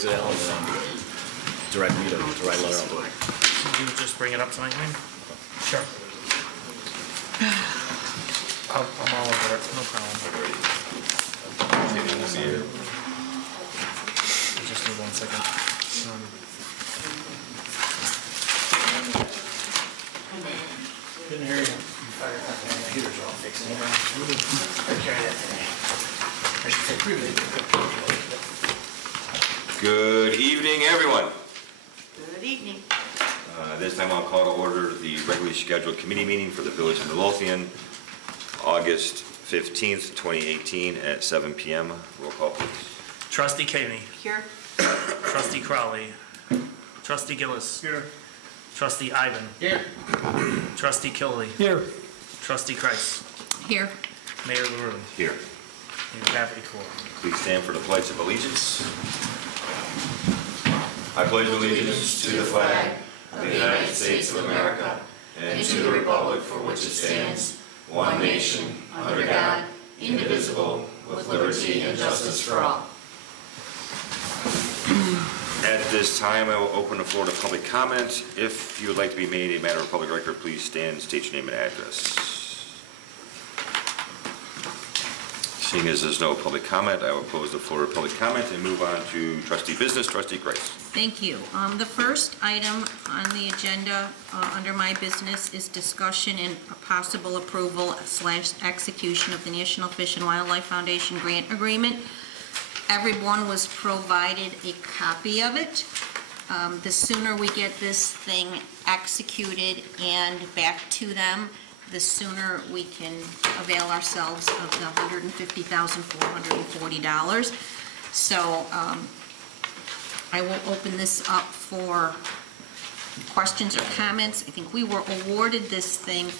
Direct me to write a letter, I'll do it. You would just bring it up to my name? Sure. I'm all over it, no problem. Just need 1 second. Couldn't hear you. Computers are all fixed. Good evening, everyone. Good evening. This time I'll call to order the regularly scheduled committee meeting for the Village of Midlothian, August 15th, 2018 at 7 p.m. Roll call, please. Trustee Comittee. Here. Trustee Crowley. Trustee Gillis. Here. Trustee Ivan. Here. Trustee Kilby. Here. Trustee Kreis. Here. Mayor LaRue. Here. You have a quorum. Please stand for the Pledge of Allegiance. I pledge allegiance to the flag of the United States of America and to the republic for which it stands, one nation, under God, indivisible, with liberty and justice for all. At this time, I will open the floor to public comment. If you would like to be made a matter of public record, please stand, state your name and address. Seeing as there's no public comment, I will close the floor to public comment and move on to trustee business. Trustee Kreis. Thank you. The first item on the agenda under my business is discussion and possible approval / execution of the National Fish and Wildlife Foundation grant agreement. Everyone was provided a copy of it. The sooner we get this thing executed and back to them, the sooner we can avail ourselves of the $150,440. So I will open this up for questions or comments. I think we were awarded this thing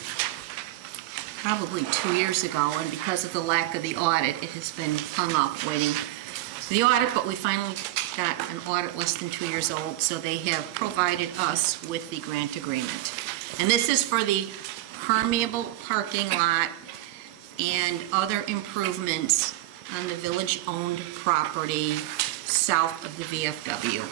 probably 2 years ago, and because of the lack of the audit, it has been hung up waiting for the audit, but we finally got an audit less than 2 years old, so they have provided us with the grant agreement. And this is for the permeable parking lot and other improvements on the village-owned property south of the VFW.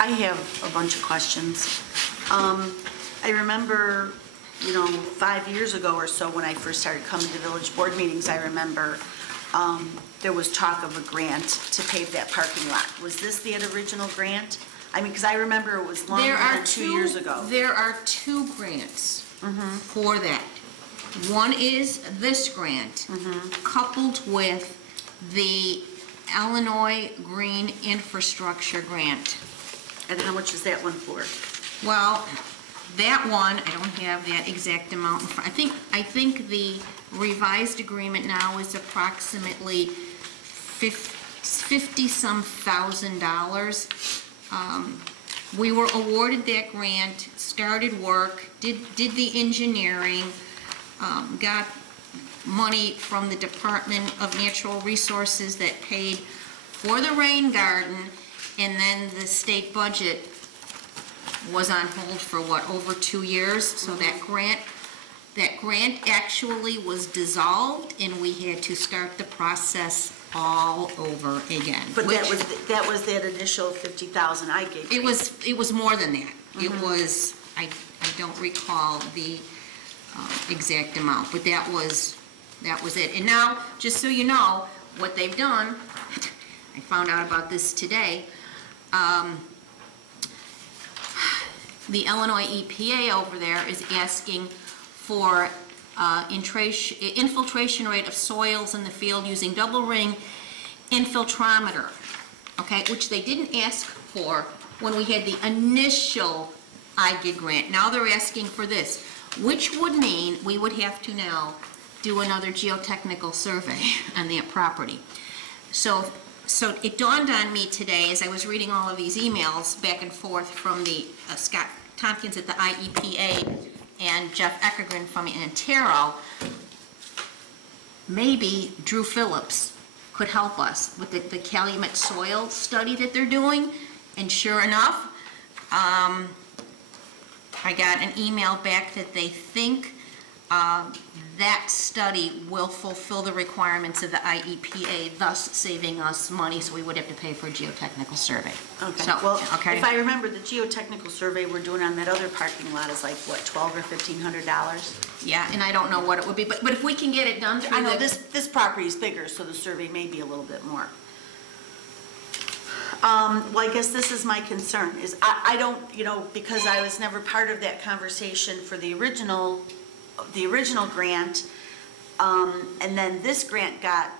I have a bunch of questions. I remember, 5 years ago or so when I first started coming to village board meetings, I remember there was talk of a grant to pave that parking lot. Was this the original grant? I mean, because I remember it was longer than 2 years ago. There are two grants for that. One is this grant, coupled with the Illinois Green Infrastructure Grant. And how much is that one for? Well, that one, I don't have that exact amount. I think the revised agreement now is approximately $50-some thousand. We were awarded that grant, started work, did the engineering, got money from the Department of Natural Resources that paid for the rain garden, and then the state budget was on hold for over 2 years. So that grant actually was dissolved, and we had to start the process all over again. But that was that initial 50,000 I gave. It was more than that. It was, I don't recall the exact amount, but that was it. And now, just so you know, what they've done, I found out about this today. The Illinois EPA over there is asking for infiltration rate of soils in the field using double ring infiltrometer, okay, which they didn't ask for when we had the initial IGID grant. Now they're asking for this, which would mean we would have to now do another geotechnical survey on that property. So it dawned on me today as I was reading all of these emails back and forth from the Scott Tompkins at the IEPA and Jeff Eckergren from Antero, maybe Drew Phillips could help us with the Calumet soil study that they're doing. And sure enough, I got an email back that they think that study will fulfill the requirements of the IEPA, thus saving us money, so we would have to pay for a geotechnical survey. Okay, So, well, okay. if I remember, the geotechnical survey we're doing on that other parking lot is like, what, $1,200 or $1,500? Yeah, and I don't know what it would be, but if we can get it done through I know the- this property is bigger, so the survey may be a little bit more. Well, I guess this is my concern, is I don't, because I was never part of that conversation for the original grant, and then this grant got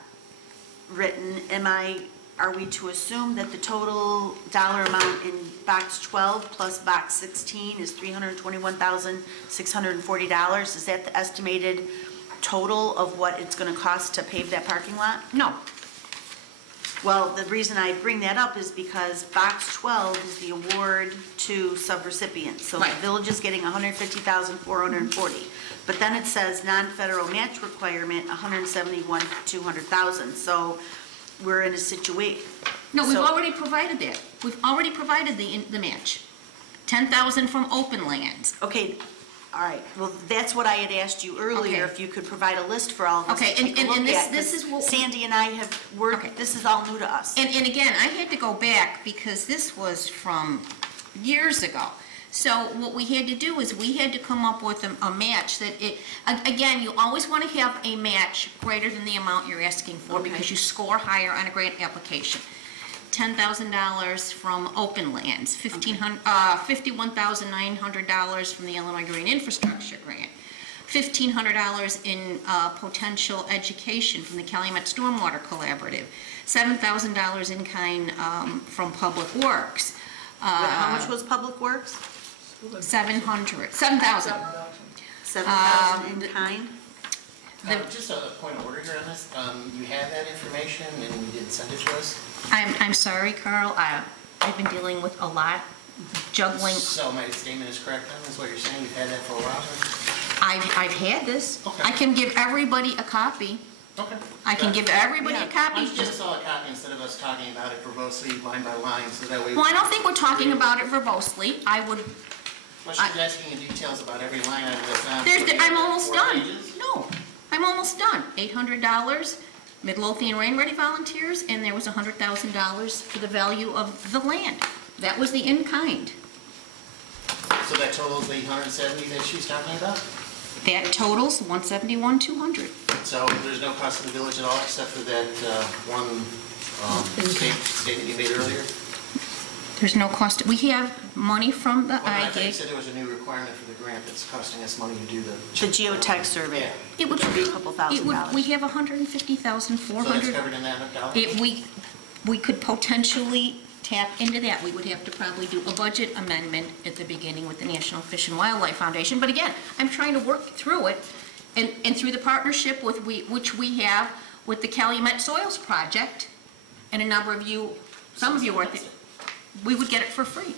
written, are we to assume that the total dollar amount in box 12 plus box 16 is $321,640? Is that the estimated total of what it's gonna cost to pave that parking lot? No, Well, the reason I bring that up is because box 12 is the award to subrecipients. So the Right. village is getting $150,440. But then it says non-federal match requirement, $171,200. So we're in a situation. no, we've already provided that. We've already provided the match. 10,000 from open lands. Okay, all right. Well, that's what I had asked you earlier, Okay. if you could provide a list for all of us Okay, to take a and look this- at. this 'Cause is what- Sandy and I Okay. this is all new to us. And again, I had to go back because this was from years ago. So what we had to do is we had to come up with a match that again, you always want to have a match greater than the amount you're asking for Okay. because you score higher on a grant application. $10,000 from open lands, $51,900 from the Illinois Green Infrastructure Grant, $1,500 in potential education from the Calumet Stormwater Collaborative, $7,000 in kind from Public Works. How much was Public Works? 7,000. 7,000 in kind? Just a point of order here on this. You have that information and you didn't send it to us? I'm sorry, Carl, I've been dealing with a lot, juggling. So my statement is correct then, is what you're saying? You've had that for a while? I've had this. Okay. I can give everybody a copy. Okay. I can give everybody a Why copy. don't you give us all a copy instead of us talking about it verbosely, line by line, so that way... Well, I don't think we're talking about it verbosely. I would, Well, she's asking you details about every line item that's on... I'm almost 4 done. pages. No, I'm almost done. $800, Midlothian Rain Ready volunteers, and there was $100,000 for the value of the land. That was the in-kind. So that totals the 170 that she's talking about? That totals $171,200. So there's no cost to the village at all, except for that one statement you made earlier? There's no cost. We have money from the Well, I thought you IGA. said there was a new requirement for the grant that's costing us money to do the... The geotech survey. Yeah. It would be a couple thousand dollars. We have So that's $150,400. covered in that dollar? We could potentially tap into that. We would have to probably do a budget amendment at the beginning with the National Fish and Wildlife Foundation. But again, I'm trying to work through it and through the partnership which we have with the Calumet Soils Project, and a number of you, some of you are, we would get it for free.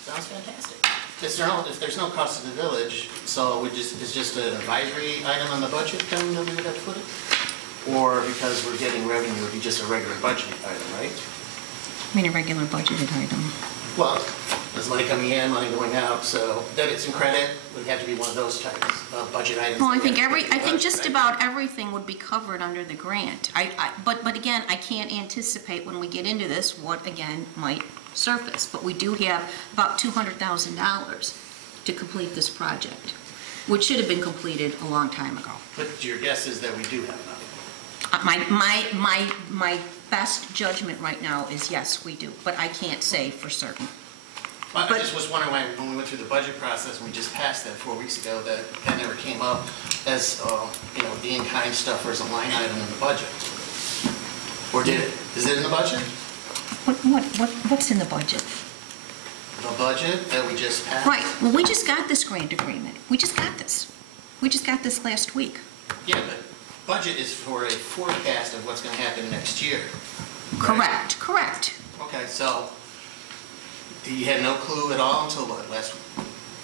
Sounds fantastic. If there's no cost to the village, so it's just an advisory item on the budget then that we would have to put it? Or because we're getting revenue, it would be just a regular budget item, right? I mean, a regular budgeted item. Well, there's money coming in, money going out, so debits and credit would have to be one of those types of budget items. Well, I that we have to put in the think budget, just right? about everything would be covered under the grant. But again, I can't anticipate when we get into this what, again, might surface. But we do have about $200,000 to complete this project, which should have been completed a long time ago. But your guess is that we do have enough. My best judgment right now is yes, we do, but I can't say for certain. I just was wondering why, when we went through the budget process, and we just passed that 4 weeks ago, that never came up as, the in-kind stuff or as a line item in the budget. Or did it? Is it in the budget? What's in the budget? The budget that we just passed? Right, well, we just got this grant agreement. We just got this. We just got this last week. Yeah, but budget is for a forecast of what's going to happen next year. Right? Correct. Okay, so you had no clue at all until what, last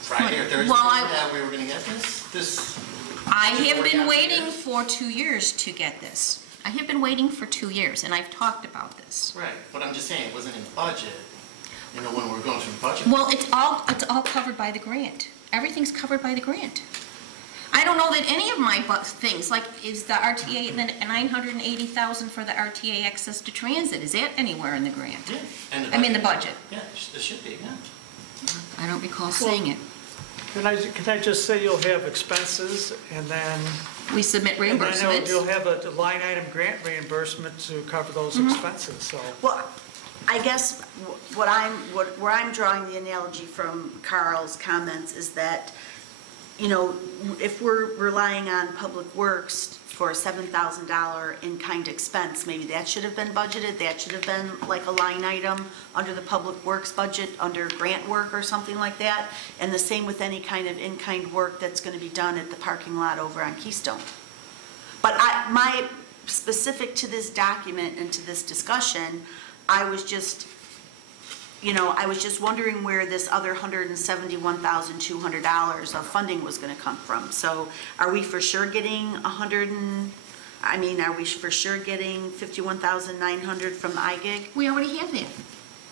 Friday or Thursday, that we were going to get this? I have been waiting for 2 years to get this. I have been waiting for 2 years, and I've talked about this. Right, but I'm just saying, it wasn't in the budget, when we were going through the budget. Well, it's all covered by the grant. Everything's covered by the grant. I don't know that any of my things, like, is the RTA, the 980,000 for the RTA access to transit, is that anywhere in the grant? Yeah. And I mean, the budget. Yeah, it should be, yeah. I don't recall seeing it. Can I just say you'll have expenses and then... We submit And then reimbursements. you'll have a line item grant reimbursement to cover those expenses, so. Well, I guess where I'm drawing the analogy from Carl's comments is that, you know, if we're relying on Public Works for a $7,000 in-kind expense, maybe that should have been budgeted, that should have been like a line item under the Public Works budget, under grant work or something like that. And the same with any kind of in-kind work that's going to be done at the parking lot over on Keystone. But my specific to this document and to this discussion, I was just wondering where this other $171,200 of funding was going to come from. So are we for sure getting are we for sure getting $51,900 from the iGig? We already have that.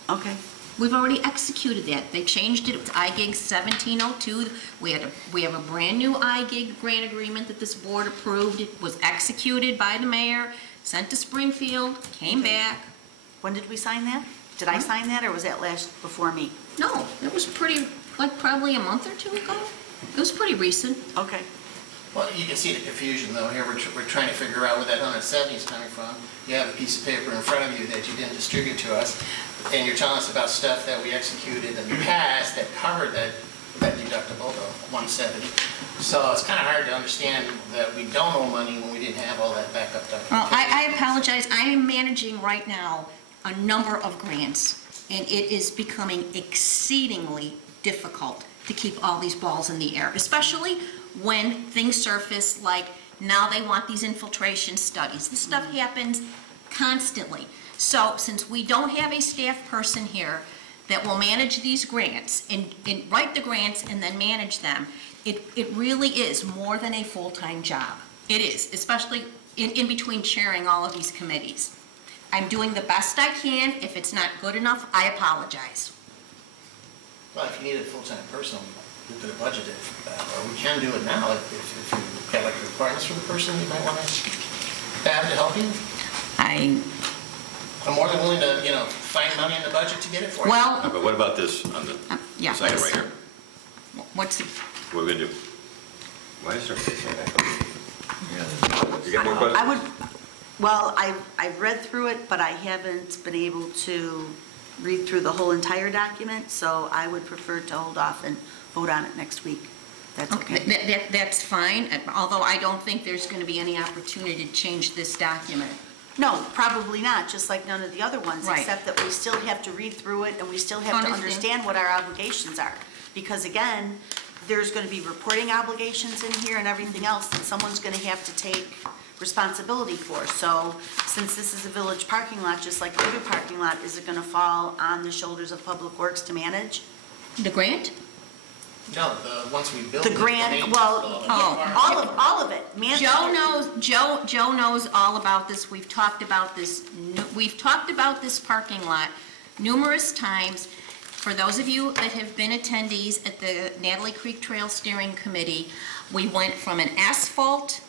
Okay. We've already executed that. They changed it to iGig 1702. We have a brand-new iGig grant agreement that this board approved. It was executed by the mayor, sent to Springfield, came back. When did we sign that? Did I sign that, or was that before me? No, it was probably a month or two ago. It was pretty recent. Okay. Well, you can see the confusion though. Here we're trying to figure out where that 170 is coming from. You have a piece of paper in front of you that you didn't distribute to us, and you're telling us about stuff that we executed in the past that covered that deductible of 170. So it's kind of hard to understand that we don't owe money when we didn't have all that backup documentation. Well, I apologize. I am managing right now a number of grants, and it is becoming exceedingly difficult to keep all these balls in the air, especially when things surface like now they want these infiltration studies. This stuff happens constantly. So since we don't have a staff person here that will manage these grants and write the grants and then manage them, it really is more than a full-time job. It is, especially in between chairing all of these committees. I'm doing the best I can. If it's not good enough, I apologize. Well, if you need a full-time person, we could have budgeted for that, or we can do it now. If you've got like requirements for the person, you might want to have to help you. I'm more than willing to, find money in the budget to get it for you. Well, But what about this on the yeah, this item right here? what's the, What are we gonna do? Why is there? You got more budget? I've read through it, but I haven't been able to read through the whole entire document, so I would prefer to hold off and vote on it next week. That's okay. That's fine, although I don't think there's going to be any opportunity to change this document. No, probably not, just like none of the other ones, Right. except that we still have to read through it and we still have to understand what our obligations are. Because again, there's going to be reporting obligations in here and everything else that someone's going to have to take responsibility for. So since this is a village parking lot, just like the other parking lot, is it going to fall on the shoulders of Public Works to manage? The grant? No, once we build The it, grant, maintenance, well, all of it. Joe knows all about this. We've talked about this parking lot numerous times. For those of you that have been attendees at the Natalie Creek Trail Steering Committee, we went from an asphalt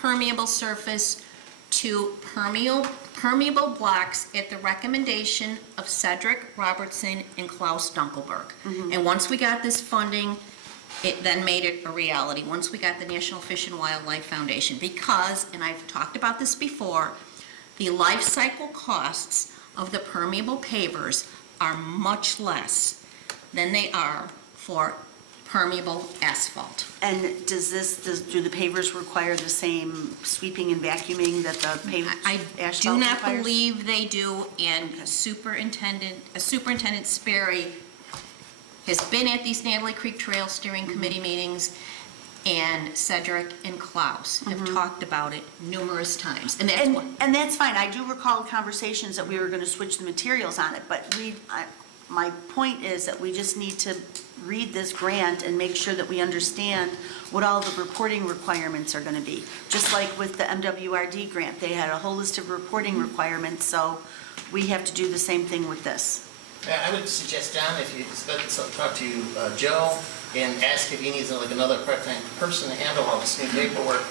permeable surface to permeable blocks at the recommendation of Cedric Robertson and Klaus Dunkelberg. And once we got this funding, it then made it a reality. Once we got the National Fish and Wildlife Foundation, because, and I've talked about this before, the life cycle costs of the permeable pavers are much less than they are for permeable asphalt. And do the pavers require the same sweeping and vacuuming that the paved I asphalt do not requires? believe they do, and Superintendent Sperry has been at these Natalie Creek Trail Steering Committee meetings, and Cedric and Klaus have talked about it numerous times. And that's what. And that's fine. I do recall conversations that we were going to switch the materials on it, but my point is that we just need to read this grant and make sure that we understand what all the reporting requirements are going to be. Just like with the MWRD grant, they had a whole list of reporting requirements, so we have to do the same thing with this. Yeah, I would suggest, Don, if you talk to Joe, and ask if he needs like another part-time person to handle all this new paperwork.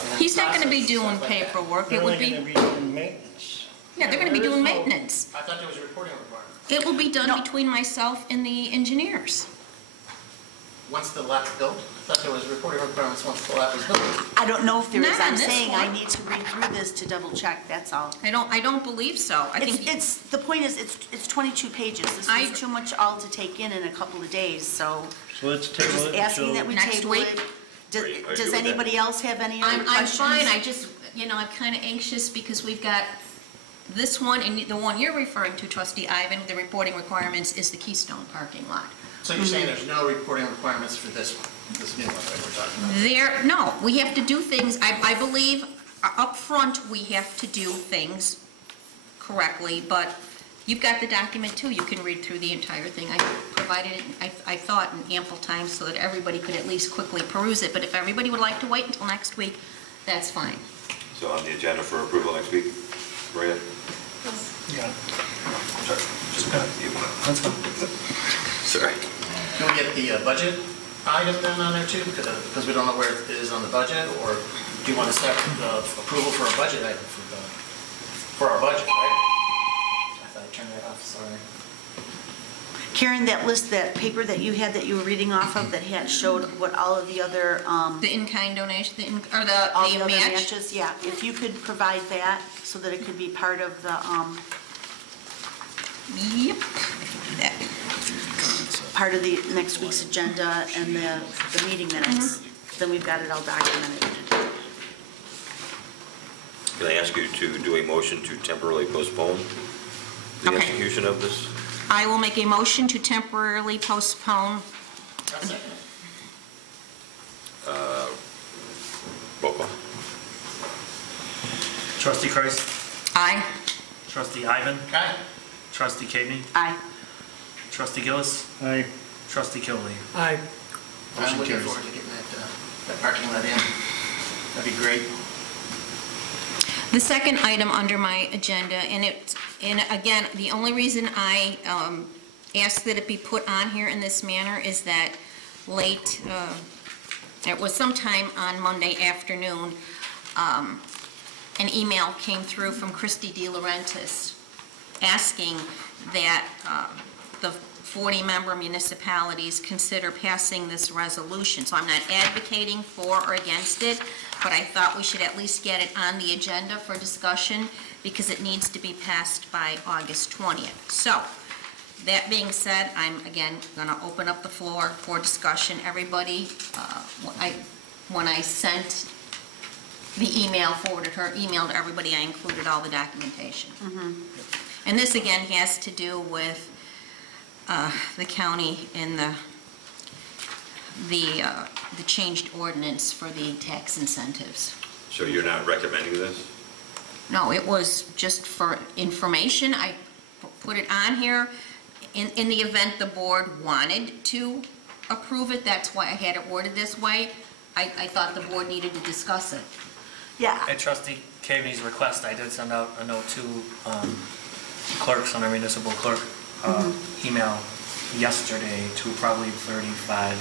and then He's not gonna be process and doing stuff like that. paperwork, They're it would only be, gonna be doing maintenance. yeah, they're gonna be There is doing no- maintenance. I thought there was a reporting requirement. It will be done No. between myself and the engineers. Once the lot's built, I thought there was reporting requirements once the lot was built. I don't know if there is. Not on I'm this saying I one. need to read through this to double check, that's all. I don't believe so. I think, The point is, it's 22 pages. This I- is too much all to take in a couple of days, so So let's we're table just it asking that until, we Next table week? it. Are Does you good does with that? anybody else have any other I'm questions? fine, I just, I'm kind of anxious because we've got this one, and the one you're referring to, trustee Ivan, the reporting requirements is the Keystone parking lot. So you're saying there's no reporting requirements for this one, this new one that we're talking about? No, we have to do things, I believe, up front, we have to do things correctly, but you've got the document too, you can read through the entire thing. I provided it, I thought, in ample time so that everybody could at least quickly peruse it, but if everybody would like to wait until next week, that's fine. So on the agenda for approval next week, Maria? yeah. Sorry, just a minute. That's fine. Sorry. Can we get the budget item then on there too? Because we don't know where it is on the budget, or do you want to set approval for a budget item for our budget, right? I thought I turned that off, sorry. Karen, that list, that paper that you had that you were reading off of that had showed what all of the other, The in-kind donation, all the the other match, matches, yeah, if you could provide that so that it could be part of the, yep. That. part of the next week's agenda and the meeting minutes, then we've got it all documented. Can I ask you to do a motion to temporarily postpone the Okay. execution of this? I will make a motion to temporarily postpone. I'll second it. Roll call. Trustee Kreis, Aye. trustee Ivan, Aye. trustee King, Aye. trustee Gillis, Aye. trustee Kilby. Aye. I'm Motion looking carries. forward to getting that parking lot in. That'd be great. The second item under my agenda, and again, the only reason I asked that it be put on here in this manner is that it was sometime on Monday afternoon, an email came through from Christy De Laurentiis asking that the 40-member municipalities consider passing this resolution. So I'm not advocating for or against it, but I thought we should at least get it on the agenda for discussion because it needs to be passed by August 20th. So, that being said, I'm again going to open up the floor for discussion. Everybody, when I sent the email, forwarded her email to everybody, I included all the documentation. And this again has to do with the county and the changed ordinance for the tax incentives. So you're not recommending this? No, it was just for information. I put it on here. In the event the board wanted to approve it, that's why I had it worded this way. I thought the board needed to discuss it. Yeah, At trustee Cavaney's request, I did send out a note to clerks on our municipal clerk email yesterday to probably 35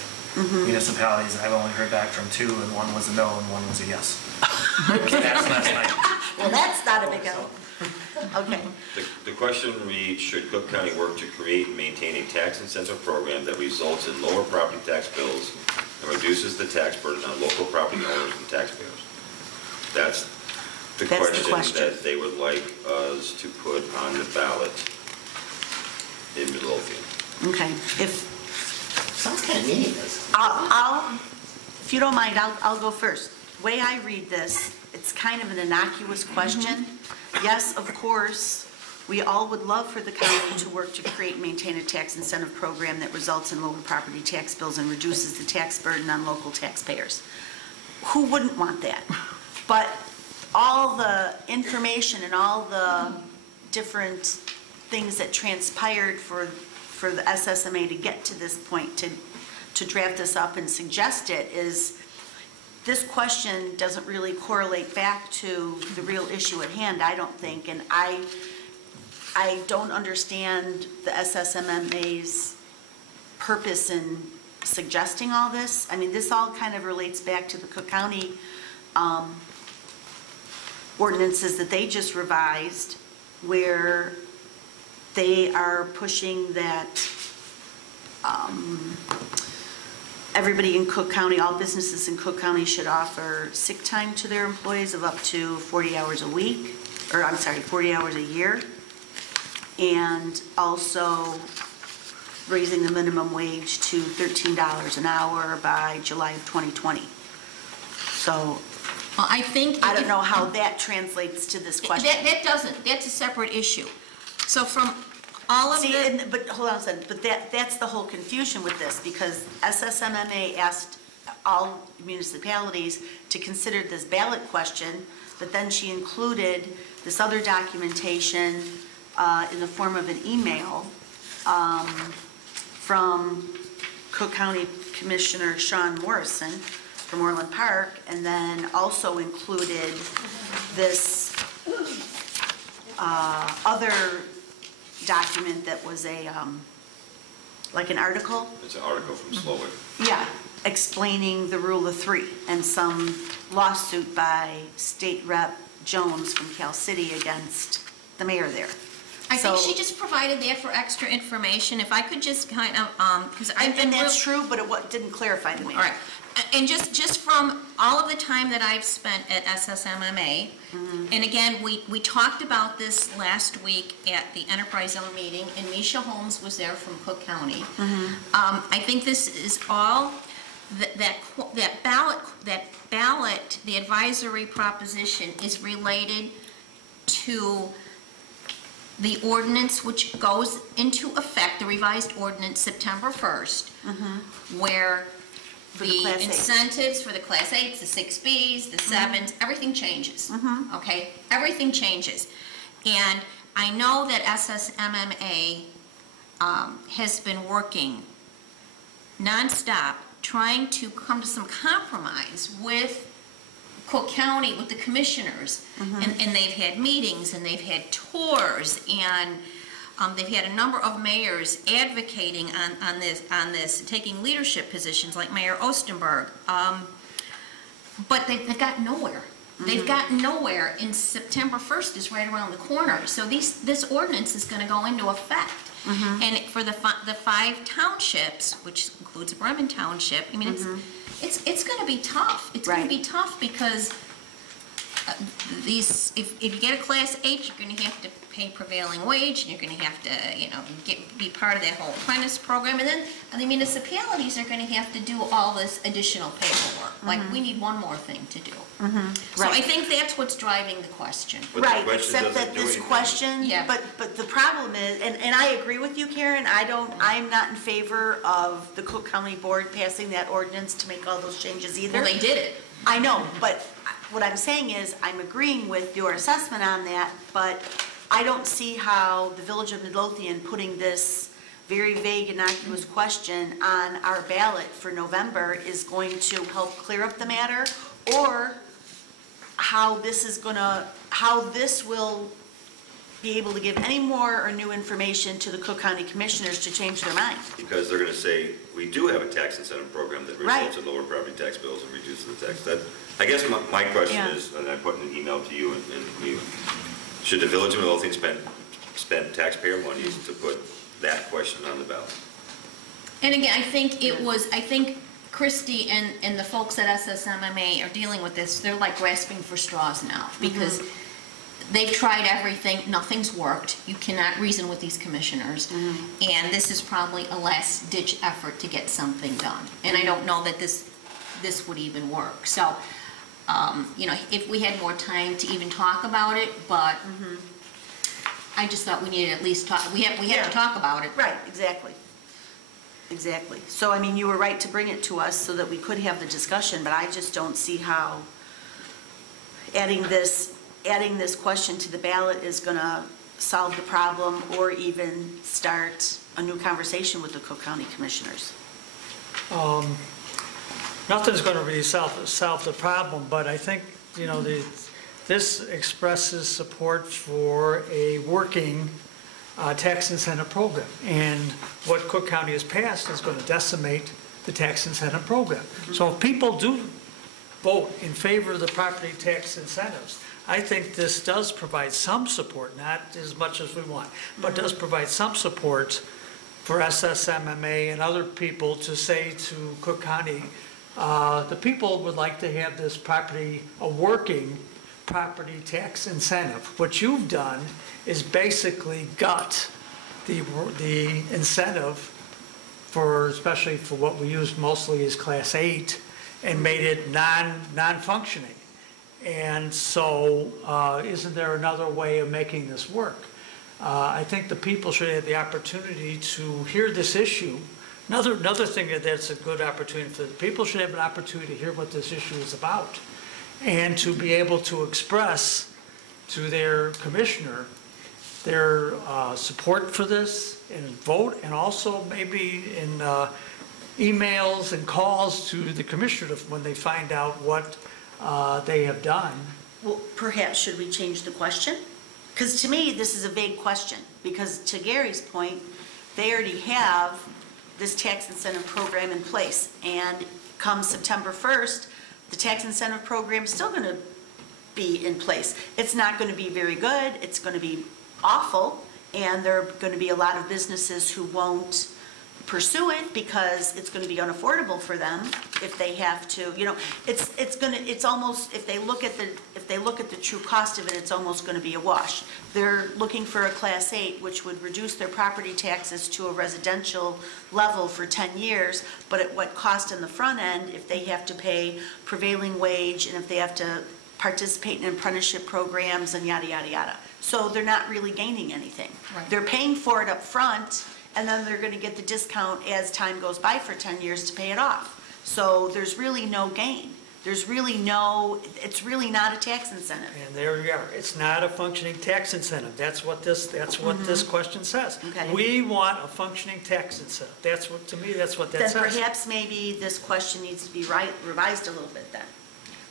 municipalities. I've only heard back from 2, and one was a no and one was a yes. That's last night. well, that's not a big help. Okay, The question reads, should Cook County work to create and maintain a tax incentive program that results in lower property tax bills and reduces the tax burden on local property owners and taxpayers? That's the question that they would like us to put on the ballot in Midlothian. okay. Sounds kind of meaningless. If you don't mind, I'll go first. The way I read this, it's kind of an innocuous question. Yes, of course, we all would love for the county to work to create and maintain a tax incentive program that results in lower property tax bills and reduces the tax burden on local taxpayers. Who wouldn't want that? But all the information and all the different things that transpired for the SSMA to get to this point, to draft this up and suggest it, is this question doesn't really correlate back to the real issue at hand, I don't think, and I don't understand the SSMMA's purpose in suggesting all this. I mean, this all kind of relates back to the Cook County ordinances that they just revised, where they are pushing that everybody in Cook County, all businesses in Cook County should offer sick time to their employees of up to 40 hours a week, or I'm sorry, 40 hours a year. And also raising the minimum wage to $13 an hour by July of 2020. So Well, I think. I don't know how that translates to this question. That doesn't, that's a separate issue. So from all of See, the. but hold on a second, but that's the whole confusion with this, because SSMMA asked all municipalities to consider this ballot question, but then she included this other documentation in the form of an email from Cook County Commissioner Sean Morrison from Orland Park, and then also included this other document that was a, like an article? It's an article from Slowick. Yeah, explaining the rule of three and some lawsuit by State Rep Jones from Cal City against the mayor there. I think So- she just provided that for extra information. If I could just kind of, because I've been. And that's real- true, but it didn't clarify to me. All right. And just from all of the time that I've spent at SSMMA, and again, we talked about this last week at the Enterprise Zone meeting, and Misha Holmes was there from Cook County. I think this is all, that ballot, the advisory proposition is related to the ordinance which goes into effect, the revised ordinance, September 1st, where For the the Class 8. incentives for the Class 8s, the 6Bs, the 7s, everything changes, okay? Everything changes. And I know that SSMMA has been working nonstop, trying to come to some compromise with Cook County, with the commissioners. And they've had meetings, and they've had tours, and they've had a number of mayors advocating on this, taking leadership positions, like Mayor Ostenberg. But they've gotten nowhere. They've gotten nowhere, and September 1st is right around the corner. So this ordinance is going to go into effect. And for the 5 townships, which includes Bremen Township, I mean, it's going to be tough. It's going to be tough because if you get a Class 8, you're going to have to pay prevailing wage, and you're going to have to, be part of that whole apprentice program. And then the municipalities are going to have to do all this additional paperwork. Like, we need one more thing to do. So I think that's what's driving the question. But the Right, question except doesn't that do this anything. question, Yeah. but the problem is, and I agree with you, Karen, I'm not in favor of the Cook County Board passing that ordinance to make all those changes either. Well, they did it. I know, but what I'm saying is, I'm agreeing with your assessment on that, but I don't see how the Village of Midlothian putting this very vague, innocuous question on our ballot for November is going to help clear up the matter, or how this will be able to give any more or new information to the Cook County Commissioners to change their mind. Because they're going to say, we do have a tax incentive program that results Right. in lower property tax bills and reduces the tax. That, I guess my question Yeah. is, and I put in an email to you, and you, should the Village of Midlothian spend taxpayer monies to put that question on the ballot? And again, I think Christie and the folks at SSMMA are dealing with this. They're like grasping for straws now, because they've tried everything, nothing's worked. You cannot reason with these commissioners. And this is probably a last-ditch effort to get something done. And I don't know that this would even work. So, if we had more time to even talk about it, but I just thought we needed to at least talk, we have to talk about it. Right, exactly. Exactly. So, I mean, you were right to bring it to us so that we could have the discussion, but I just don't see how adding this question to the ballot is going to solve the problem or even start a new conversation with the Cook County Commissioners. Nothing's going to really solve the problem, but I think, this expresses support for a working tax incentive program. And what Cook County has passed is going to decimate the tax incentive program. So if people do vote in favor of the property tax incentives, I think this does provide some support, not as much as we want, but does provide some support for SSMMA and other people to say to Cook County, the people would like to have this property, a working property tax incentive. What you've done is basically gut the incentive for, especially for what we use mostly as Class 8, and made it non-functioning. And so isn't there another way of making this work? I think the people should have the opportunity to hear this issue. Another thing that's a good opportunity for the people should have an opportunity to hear what this issue is about and to be able to express to their commissioner their support for this and vote, and also maybe in emails and calls to the commissioner when they find out what they have done. Well, perhaps should we change the question? Because to me, this is a vague question, because to Gary's point, they already have this tax incentive program in place, and come September 1st, the tax incentive program is still going to be in place. It's not going to be very good, it's going to be awful, and there are going to be a lot of businesses who won't pursue it because it's going to be unaffordable for them if they have to, it's almost, if they look at the true cost of it, it's almost going to be a wash. They're looking for a Class 8, which would reduce their property taxes to a residential level for 10 years, but at what cost in the front end if they have to pay prevailing wage and if they have to participate in apprenticeship programs and yada, yada, yada. So they're not really gaining anything. Right. They're paying for it up front, and then they're going to get the discount as time goes by for 10 years to pay it off. So there's really no gain. It's really not a tax incentive. And there you are. It's not a functioning tax incentive. That's what this question says. Okay. We want a functioning tax incentive. That's what, to me, that's what that Then says. perhaps maybe this question needs to be revised a little bit then.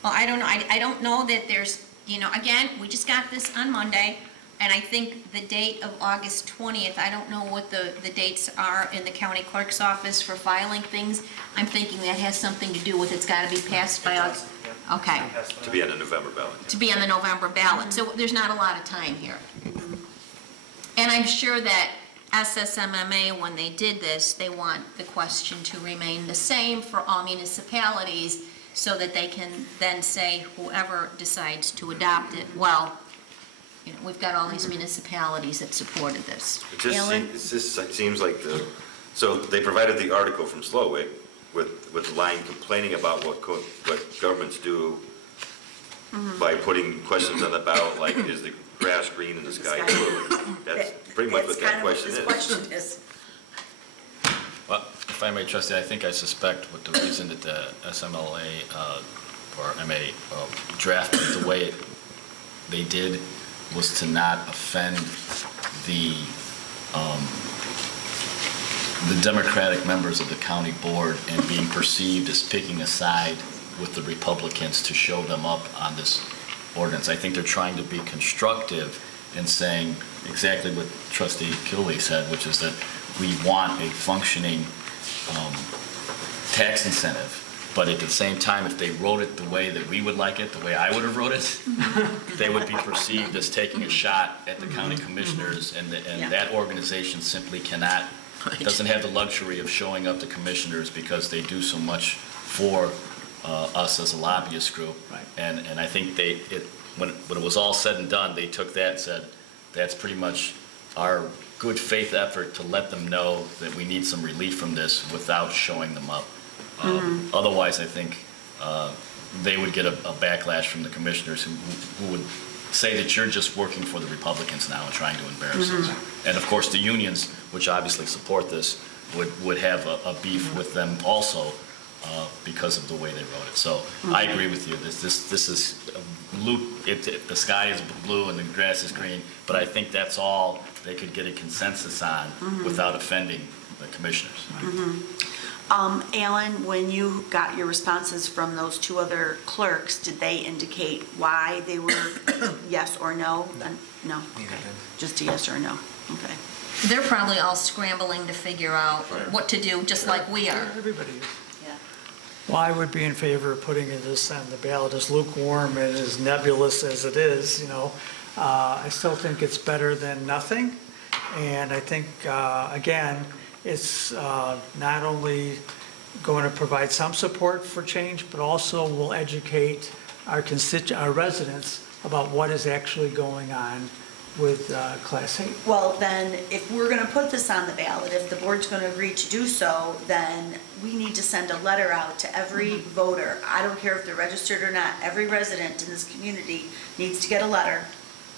Well, I don't know, I don't know that there's, again, we just got this on Monday, and I think the date of August 20th, I don't know what the dates are in the county clerk's office for filing things. I'm thinking that has something to do with it's got to be passed by August. Okay, To be on the November ballot. to be on the November ballot, so there's not a lot of time here. And I'm sure that SSMMA, when they did this, they want the question to remain the same for all municipalities, so that they can then say, whoever decides to adopt it, well, we've got all these municipalities that supported this. Alan? It just seems like so they provided the article from Slowick with the line complaining about what governments do by putting questions on the ballot like, is the grass green and the sky blue? That's pretty much what that question is. That's kind of what this question is. Well, if I may, Trustee, I think I suspect what the reason that the SMLA or MA drafted the way they did was to not offend the Democratic members of the county board and being perceived as picking a side with the Republicans to show them up on this ordinance. I think they're trying to be constructive in saying exactly what Trustee Kilby said, which is that we want a functioning tax incentive, but at the same time, if they wrote it the way that we would like it, the way I would have wrote it, they would be perceived as taking a shot at the county commissioners, and that organization simply cannot, doesn't have the luxury of showing up to commissioners because they do so much for us as a lobbyist group. Right. And I think when it was all said and done, they took that and said, that's pretty much our good faith effort to let them know that we need some relief from this without showing them up. Otherwise, I think they would get a backlash from the commissioners who would say that you're just working for the Republicans now and trying to embarrass us. And of course, the unions, which obviously support this, would have a beef with them also because of the way they wrote it. So I agree with you. This is blue. The sky is blue and the grass is green, but I think that's all they could get a consensus on without offending the commissioners. Alan, when you got your responses from those two other clerks, did they indicate why they were yes or no? No? Okay. Just a yes or a no? Okay. They're probably all scrambling to figure out what to do, just like we are. Everybody is. Well, I would be in favor of putting this on the ballot, as lukewarm and as nebulous as it is, you know. I still think it's better than nothing. And I think, again, it's not only going to provide some support for change, but also will educate our residents about what is actually going on with Class 8. Well, then, if we're gonna put this on the ballot, if the board's gonna agree to do so, then we need to send a letter out to every voter. I don't care if they're registered or not, every resident in this community needs to get a letter.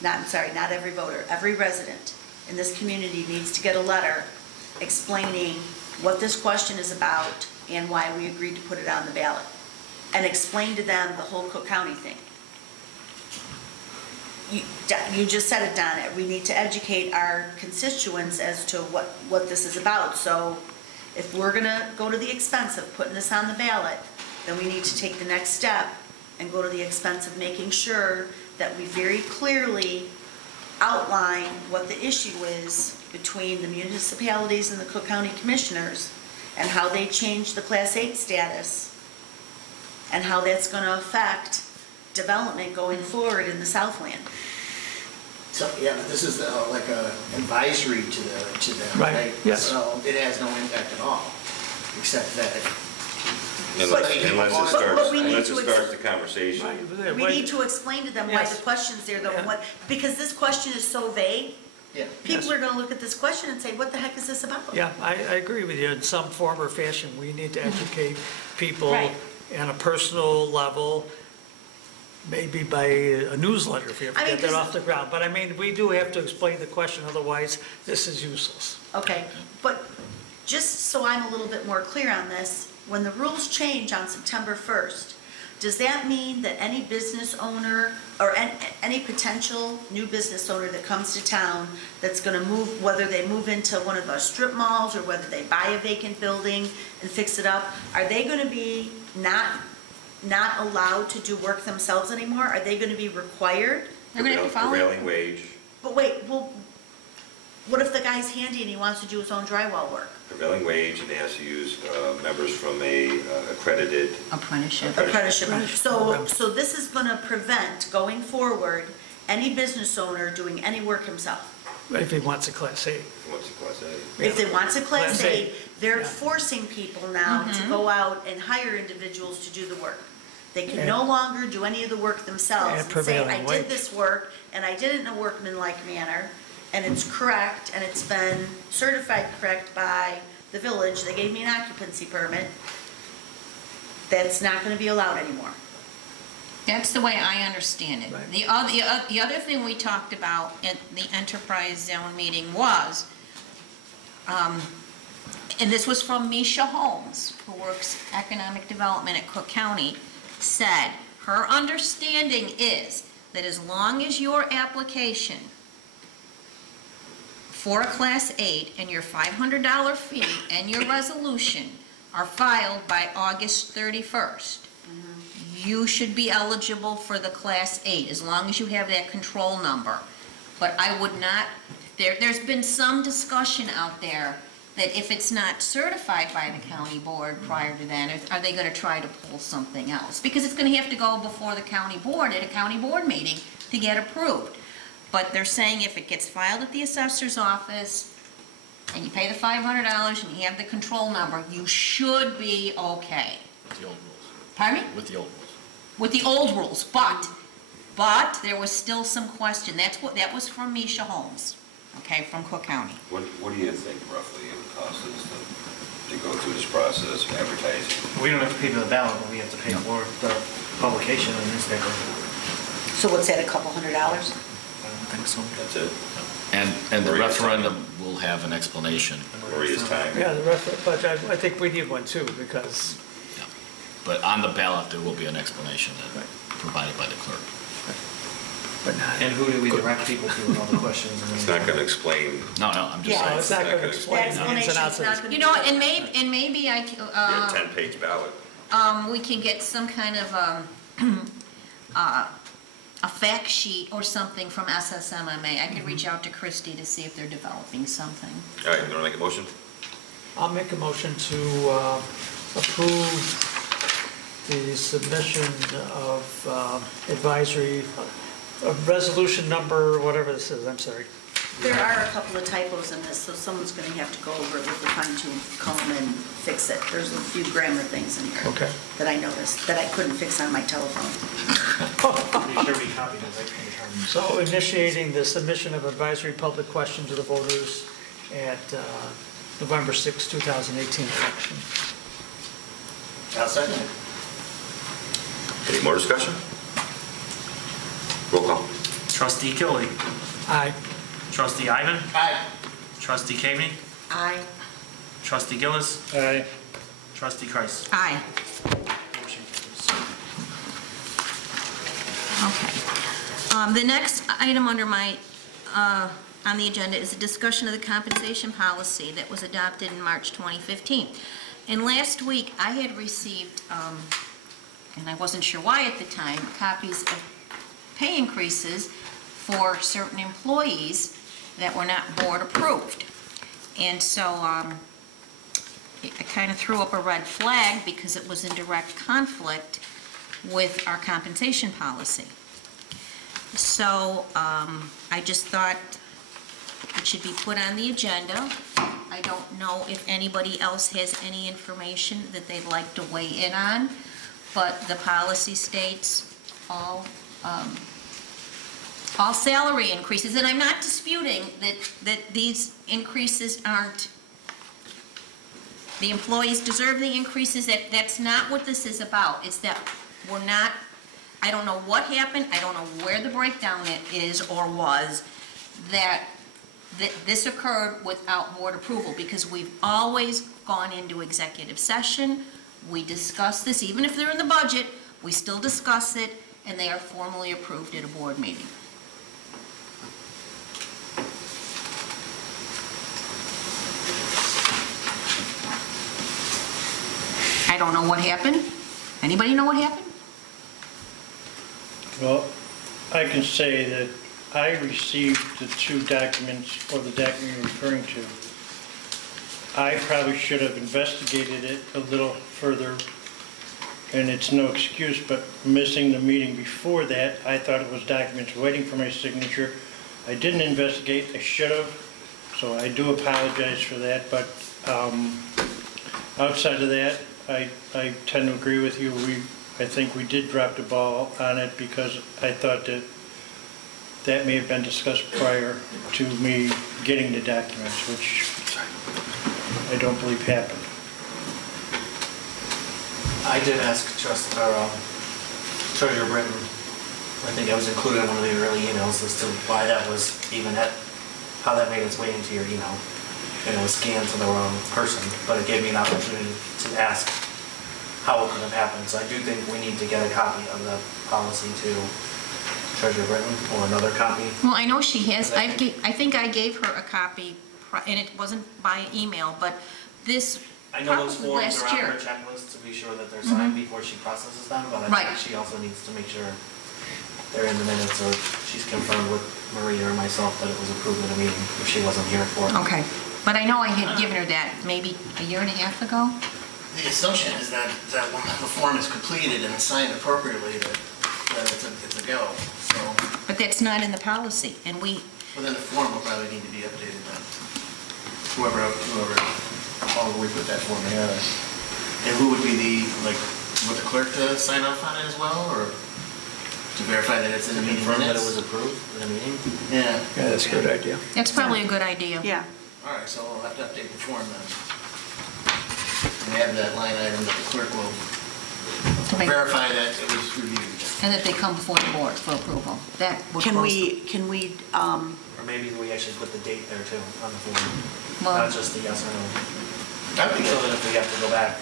Not every voter, every resident in this community needs to get a letter explaining what this question is about and why we agreed to put it on the ballot. And explain to them the whole Cook County thing. You just said it, Donna, we need to educate our constituents as to what this is about. So if we're gonna go to the expense of putting this on the ballot, then we need to take the next step and go to the expense of making sure that we very clearly outline what the issue is between the municipalities and the Cook County Commissioners and how they change the Class 8 status and how that's gonna affect development going forward in the Southland. So, yeah, this is like a advisory to them, Right, right? yes. So it has no impact at all, except that. Unless But we need it to starts the conversation. Right. We need to explain to them why Yes. the question's there, though, Yeah. because this question is so vague, Yeah. people are gonna look at this question and say, what the heck is this about? Yeah, I agree with you. In some form or fashion, we need to educate people Right. on a personal level, maybe by a newsletter if you ever I mean, get that 'cause- off the ground. But I mean, we do have to explain the question, otherwise this is useless. Okay, but just so I'm a little bit more clear on this, when the rules change on September 1st, does that mean that any business owner or any potential new business owner that comes to town that's gonna move, whether they move into one of our strip malls or whether they buy a vacant building and fix it up, are they gonna be not allowed to do work themselves anymore? Are they gonna be required? They're gonna have to follow. Prevailing wage, But wait, well, what if the guy's handy and he wants to do his own drywall work? prevailing wage, and they have to use members from a accredited, Apprenticeship. Apprenticeship. So this is gonna prevent, going forward, any business owner doing any work himself. If he wants a Class 8. what's the class A? If they want to Class Class A, A, they're yeah. forcing people now to go out and hire individuals to do the work. They can no longer do any of the work themselves At and say, prevailing I wage. did this work, and I did it in a workmanlike manner, and it's correct, and it's been certified correct by the village, they gave me an occupancy permit. That's not gonna be allowed anymore. That's the way I understand it. Right. The other thing we talked about at the enterprise zone meeting was, and this was from Misha Holmes, who works economic development at Cook County, said her understanding is that as long as your application for a Class 8 and your $500 fee and your resolution are filed by August 31st, you should be eligible for the Class 8, as long as you have that control number. But I would not, there's been some discussion out there that if it's not certified by the county board prior to then, are they gonna try to pull something else? Because it's gonna have to go before the county board at a county board meeting to get approved. But they're saying if it gets filed at the assessor's office, and you pay the $500 and you have the control number, you should be okay. With the old rules. Pardon me? With the old rules. With the old rules, but there was still some question. That was from Misha Holmes, okay, from Cook County. What do you think roughly it would cost us to go through this process of advertising? We don't have to pay for the ballot, but we have to pay for the publication in the newspaper. So what's that, $200? I don't think so. That's it? And the Maria's referendum will have an explanation. Maria's time? Yeah, but I think we need one too, because, Yeah. But on the ballot, there will be an explanation Right. provided by the clerk. but not. And who do we direct people to with all the questions? It's not gonna explain, No, I'm just Yeah, saying. No, it's not going to The explain the ins and explanation's outs of not this. gonna You know, and maybe I, a 10-page ballot. we can get some kind of, a fact sheet or something from SSMMA. I could reach out to Christie to see if they're developing something. All right, you wanna make a motion? I'll make a motion to approve the submission of advisory, of resolution number, whatever this is, I'm sorry. There are a couple of typos in this, so someone's going to have to go over it with the fine-tooth comb and fix it. There's a few grammar things in here Okay. that I noticed that I couldn't fix on my telephone. Make sure we copied it right from the time. So initiating the submission of advisory public question to the voters at November 6, 2018 election. I'll second it. Any more discussion? Roll call. Trustee Killy. Aye. Trustee Ivan. Aye. Trustee Kami. Aye. Trustee Gillis. Aye. Trustee Kreis. Aye. Motion carries. Okay. The next item under my, on the agenda is a discussion of the compensation policy that was adopted in March 2015. And last week, I had received, and I wasn't sure why at the time, copies of pay increases for certain employees that were not board approved. And so it kind of threw up a red flag because it was in direct conflict with our compensation policy. So I just thought it should be put on the agenda. I don't know if anybody else has any information that they'd like to weigh in on, but the policy states all salary increases, and I'm not disputing that these increases aren't, the employees deserve the increases, that's not what this is about. It's that we're not, I don't know what happened, I don't know where the breakdown is or was, that this occurred without board approval, because we've always gone into executive session, we discuss this, even if they're in the budget, we still discuss it, and they are formally approved at a board meeting. I don't know what happened. Anybody know what happened? Well, I can say that I received the two documents, or the document you're referring to. I probably should have investigated it a little further, and it's no excuse, but missing the meeting before that, I thought it was documents waiting for my signature. I didn't investigate, I should have, so I do apologize for that, but outside of that, I tend to agree with you. I think we did drop the ball on it because I thought that may have been discussed prior to me getting the documents, which I don't believe happened. I did ask Treasurer Britton, I think I was included in one of the early emails as to why that was even how that made its way into your email. And it was scanned to the wrong person, but it gave me an opportunity to ask how it could have happened. So I do think we need to get a copy of the policy to Treasurer Britton, or another copy. Well, I know she has. I think I gave her a copy, and it wasn't by email, but this I know those probably forms last are on year. her checklist to be sure that they're signed before she processes them, but I Right. think she also needs to make sure they're in the minutes, or she's confirmed with Maria or myself that it was approved in a meeting if she wasn't here for it. Okay, but I know I had given her that maybe a year and a half ago. The assumption is that when the form is completed and signed appropriately, that it's a go. So But that's not in the policy, and we, within the form will probably need to be updated then. Whoever, how we put that form together. And who would be would the clerk to sign off on it as well, or to verify that it's in the meeting Confirm that it minutes? was approved in a meeting? Yeah. Yeah, that's a good idea. that's probably a good idea. Yeah. All right, so we'll have to update the form then. And add that line item that the clerk will Okay. verify that it was reviewed. And that they come before the board for approval. That would Can close. we, Or maybe we actually put the date there too on the form, Well- not just the yes or no. I think So that if we have to go back,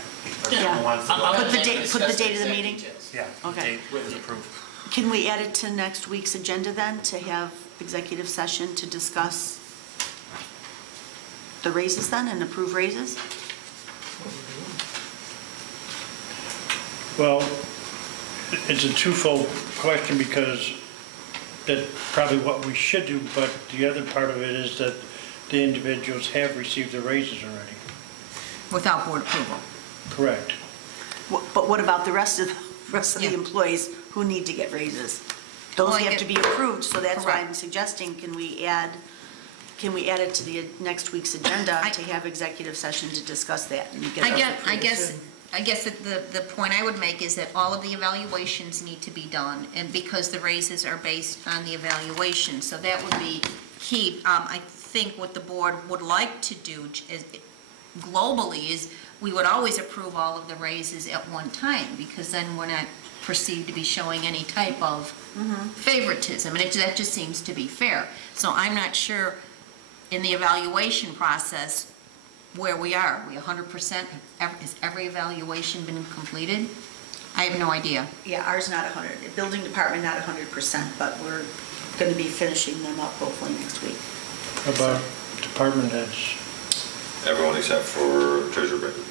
or Yeah. someone wants to go I'm back. gonna Put the date- discuss put the date of the exact meeting? details. Yeah, the Okay. date was approved. can we add it to next week's agenda then, to have executive session to discuss the raises then and approve raises? Well, it's a twofold question because that's probably what we should do, but the other part of it is that the individuals have received their raises already. Without board approval. Correct. But But what about the rest of the Yeah. employees who need to get raises? Well, Those I have get- to be approved, so that's why Correct. I'm suggesting, can we add it to the next week's agenda I- to have executive session to discuss that and get those I approved? guess that the point I would make is that all of the evaluations need to be done, and because the raises are based on the evaluation, so that would be key. I think what the board would like to do is, globally, is we would always approve all of the raises at one time, because then we're not perceived to be showing any type of favoritism, and that just seems to be fair. So I'm not sure in the evaluation process where we are. We 100%, has every evaluation been completed? I have no idea. Yeah, ours not 100, the building department not 100%, but we're going to be finishing them up hopefully next week. How about department heads? Everyone except for Treasurer Britton.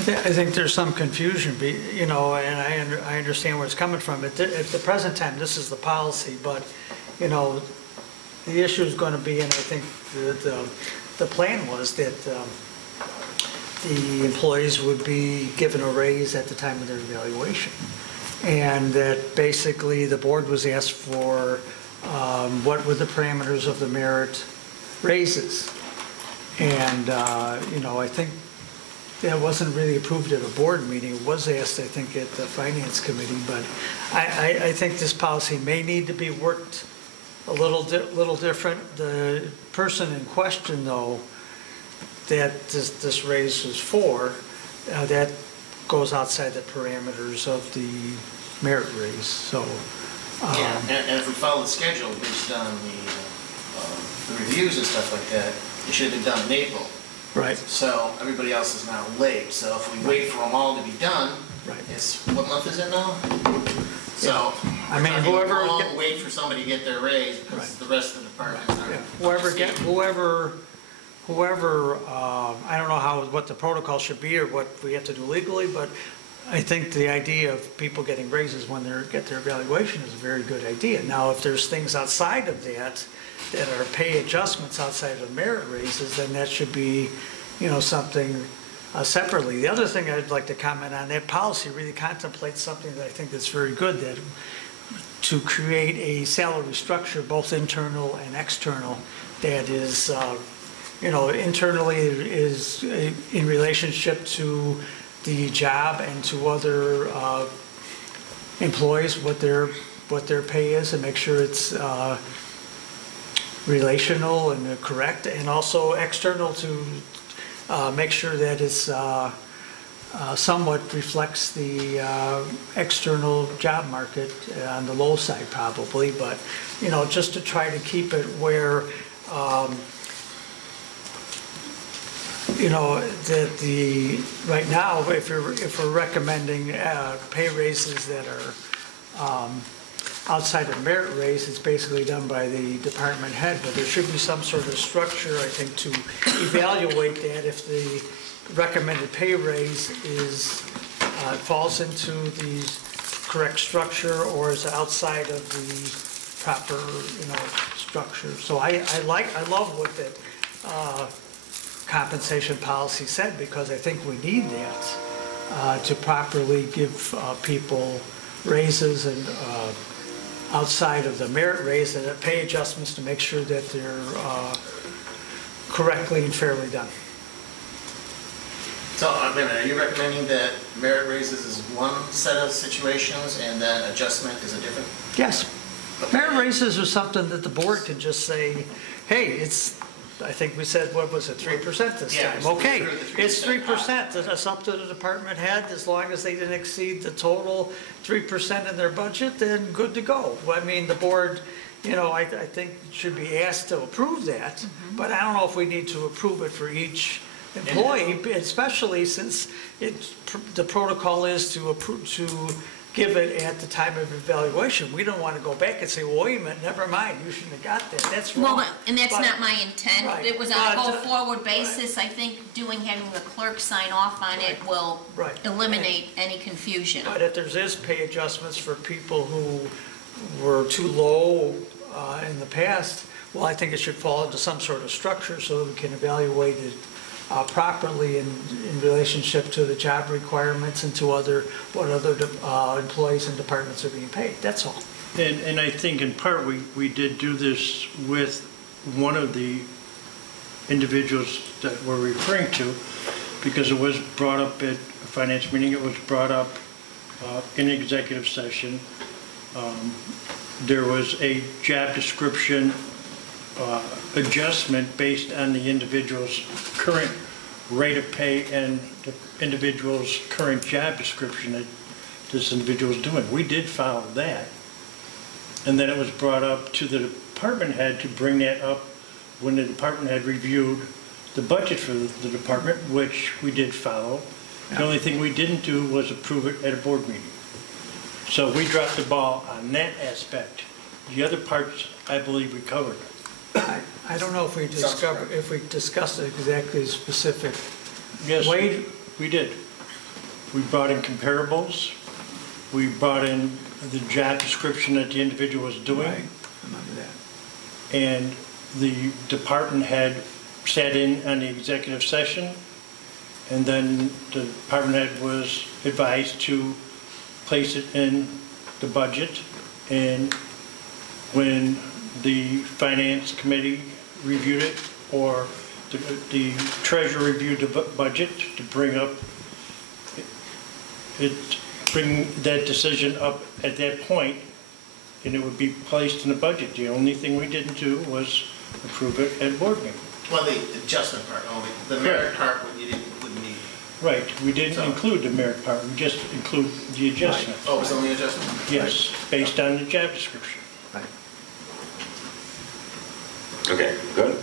I think there's some confusion, and I understand where it's coming from. At the present time, this is the policy, but, the issue is going to be, and I think the plan was that the employees would be given a raise at the time of their evaluation. And that basically the board was asked for what were the parameters of the merit raises. And, I think that wasn't really approved at a board meeting. It was asked, I think, at the finance committee, but I think this policy may need to be worked a little different. The person in question, though, that this raise is for, that goes outside the parameters of the merit raise, so. Yeah, and if we follow the schedule based on the reviews and stuff like that, it should have been done in April. Right, So everybody else is now late, so if we wait for them all to be done, right. it's, what month is it now? So, I mean, we're talking whoever long get- wait for somebody to get their raise, because Right. the rest of the departments Yeah, aren't. whoever, I don't know what the protocol should be or what we have to do legally, but I think the idea of people getting raises when they get their evaluation is a very good idea. Now, if there's things outside of that are pay adjustments outside of merit raises, then that should be, something separately. The other thing I'd like to comment on, that policy really contemplates something that I think that's very good, that to create a salary structure, both internal and external, that is, internally is in relationship to the job and to other employees, what their pay is, and make sure it's relational and correct, and also external to make sure that it's somewhat reflects the external job market on the low side probably, but, just to try to keep it where, that right now, if we're recommending pay raises that are outside of merit raise, it's basically done by the department head, but there should be some sort of structure, I think, to evaluate that if the recommended pay raise falls into the correct structure or is outside of the proper, structure. So I love what that compensation policy said, because I think we need that to properly give people raises and outside of the merit raise and pay adjustments to make sure that they're correctly and fairly done. So, are you recommending that merit raises is one set of situations and that adjustment is a different? Yes. Merit raises are something that the board can just say, hey, I think we said, what was it, 3% this Yeah, time? it's Okay, 3%. it's 3%. It's up to the department head. As long as they didn't exceed the total 3% in their budget, then good to go. I mean, the board, I think should be asked to approve that, but I don't know if we need to approve it for each employee, especially since the protocol is to give it at the time of evaluation. We don't want to go back and say, well, wait a minute, never mind, you shouldn't have got that, that's wrong. Well, and that's But- not my intent. Right, It was on a but, go-forward basis. I think having the clerk sign off on it will Right. eliminate any confusion. But if there's pay adjustments for people who were too low in the past, well, I think it should fall into some sort of structure so that we can evaluate it properly in relationship to the job requirements and to what other employees and departments are being paid. That's all. And I think in part, we did do this with one of the individuals that we're referring to, because it was brought up at a finance meeting, it was brought up in executive session. There was a job description adjustment based on the individual's current rate of pay and the individual's current job description that this individual is doing. We did follow that. And then it was brought up to the department head to bring that up when the department head reviewed the budget for the department, which we did follow. The only thing we didn't do was approve it at a board meeting. So we dropped the ball on that aspect. The other parts, I believe we covered. I don't know if we discussed it exactly specific. Yes, Wade? we did. We brought in comparables. We brought in the job description that the individual was doing. Right. Remember that. And the department head sat in on the executive session, and then the department head was advised to place it in the budget. And when the finance committee reviewed it, or the treasurer reviewed the budget to bring that decision up at that point, and it would be placed in the budget. The only thing we didn't do was approve it at board meeting. Well, the adjustment part only, the merit part wouldn't need. Right, we didn't include the merit part, we just include the adjustment. Oh, it was only adjustment? Yes, based on the job description. Right. Okay, good.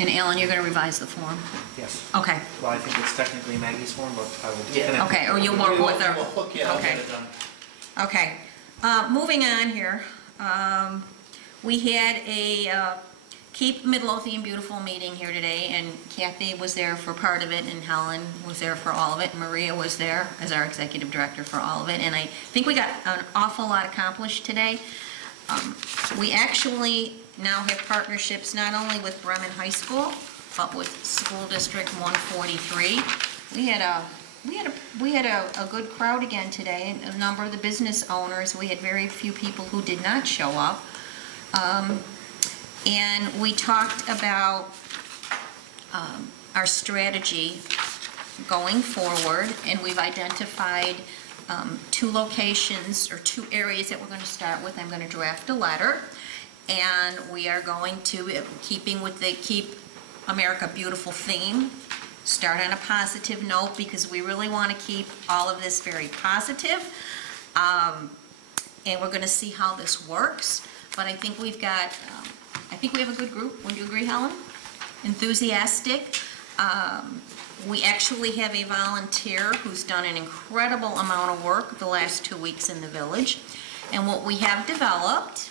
And Alan, you're going to revise the form? Yes. Okay, Well, I think it's technically Maggie's form, but I will. Yeah. okay, or you'll work with her? We'll hook it up. Okay. Get it done. Okay, moving on here, we had a Keep Midlothian Beautiful meeting here today, and Kathy was there for part of it, and Helen was there for all of it, and Maria was there as our executive director for all of it, and I think we got an awful lot accomplished today. We actually now have partnerships not only with Bremen High School, but with School District 143. We had a good crowd again today, and a number of the business owners. We had very few people who did not show up. And we talked about our strategy going forward, and we've identified 2 locations or 2 areas that we're going to start with. I'm going to draft a letter, and we are going to, keeping with the Keep America Beautiful theme, start on a positive note, because we really want to keep all of this very positive. And we're going to see how this works. But I think we've got, I think we have a good group. Would you agree, Helen? Enthusiastic. We actually have a volunteer who's done an incredible amount of work the last 2 weeks in the village. And what we have developed,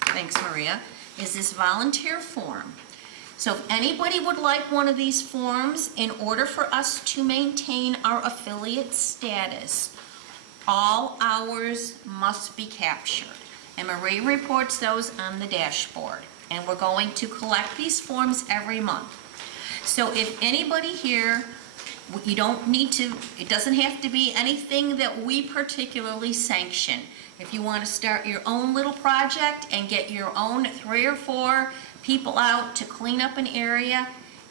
thanks Maria, is this volunteer form. So if anybody would like one of these forms, in order for us to maintain our affiliate status, all hours must be captured. And Marie reports those on the dashboard. And we're going to collect these forms every month. So if anybody here, you don't need to, it doesn't have to be anything that we particularly sanction. If you want to start your own little project and get your own 3 or 4 people out to clean up an area,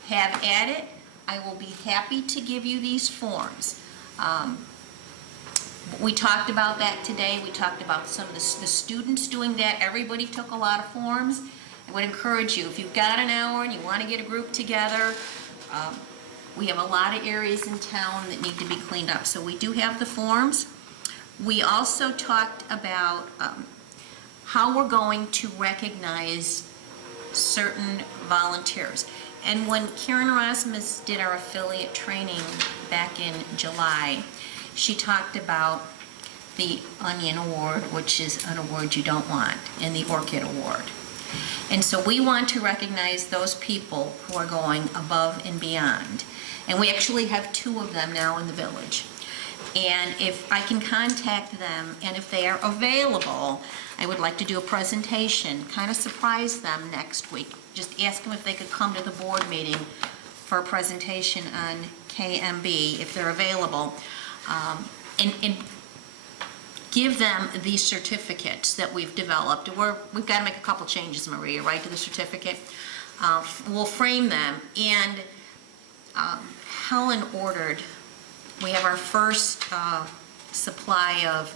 have at it. I will be happy to give you these forms. We talked about that today. We talked about some of the students doing that. Everybody took a lot of forms. I would encourage you, if you've got an hour and you want to get a group together, we have a lot of areas in town that need to be cleaned up. So we do have the forms. We also talked about how we're going to recognize certain volunteers. And when Karen Erasmus did our affiliate training back in July, she talked about the Onion Award, which is an award you don't want, and the Orchid Award. And so we want to recognize those people who are going above and beyond. And we actually have 2 of them now in the village. And if I can contact them, and if they are available, I would like to do a presentation, kind of surprise them next week. Just ask them if they could come to the board meeting for a presentation on KMB, if they're available, and give them these certificates that we've developed. We've got to make a couple changes, Maria, right, to the certificate. We'll frame them, and Helen ordered, we have our first supply of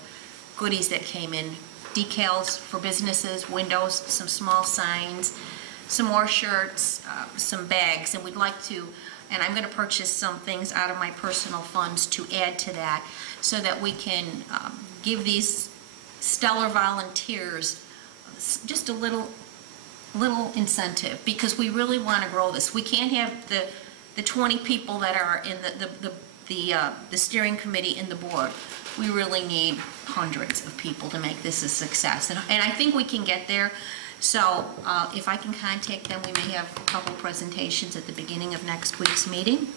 goodies that came in, decals for businesses, windows, some small signs, some more shirts, some bags, and we'd like to, and I'm going to purchase some things out of my personal funds to add to that so that we can give these stellar volunteers just a little incentive, because we really want to grow this. We can't have the 20 people that are in the steering committee and the board. We really need hundreds of people to make this a success, and I think we can get there. So if I can contact them, we may have a couple presentations at the beginning of next week's meeting.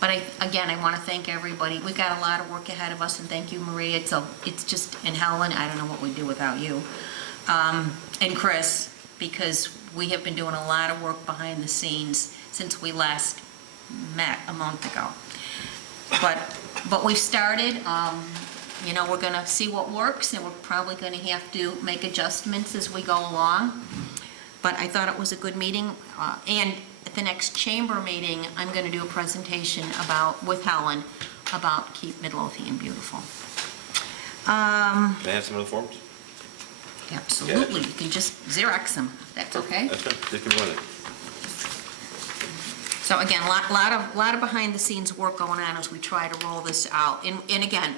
But again, I want to thank everybody. We've got a lot of work ahead of us, and thank you, Maria. It's just, and Helen, I don't know what we'd do without you. And Chris, because we have been doing a lot of work behind the scenes since we last met a month ago. But we've started. You know, we're going to see what works, and we're probably going to have to make adjustments as we go along. But I thought it was a good meeting. And at the next chamber meeting, I'm going to do a presentation with Helen about Keep Midlothian Beautiful. Can I have some of the forms? Absolutely. You can just Xerox them. That's okay. That's fine. They can run it. So again, a lot of behind the scenes work going on as we try to roll this out. And again,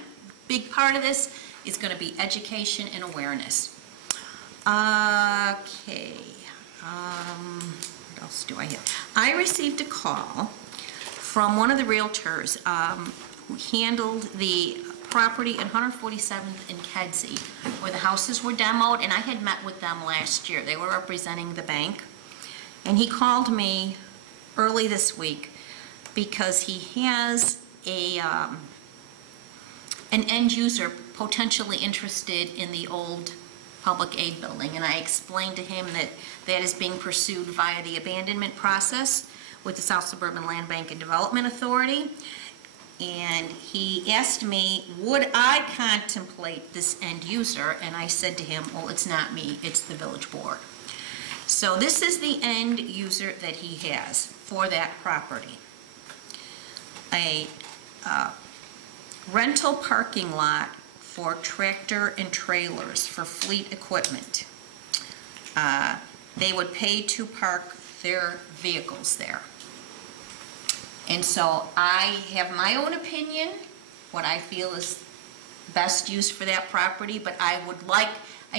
big part of this is going to be education and awareness. Okay. What else do I have? I received a call from one of the realtors who handled the property at 147th and Kedzie, where the houses were demoed, and I had met with them last year. They were representing the bank. And he called me early this week because he has an end user potentially interested in the old public aid building, and I explained to him that that is being pursued via the abandonment process with the South Suburban Land Bank and Development Authority. And he asked me, would I contemplate this end user? And I said to him, well, it's not me, it's the village board. So this is the end user that he has for that property. A rental parking lot for tractor and trailers for fleet equipment. They would pay to park their vehicles there. And so I have my own opinion, what I feel is best use for that property, but I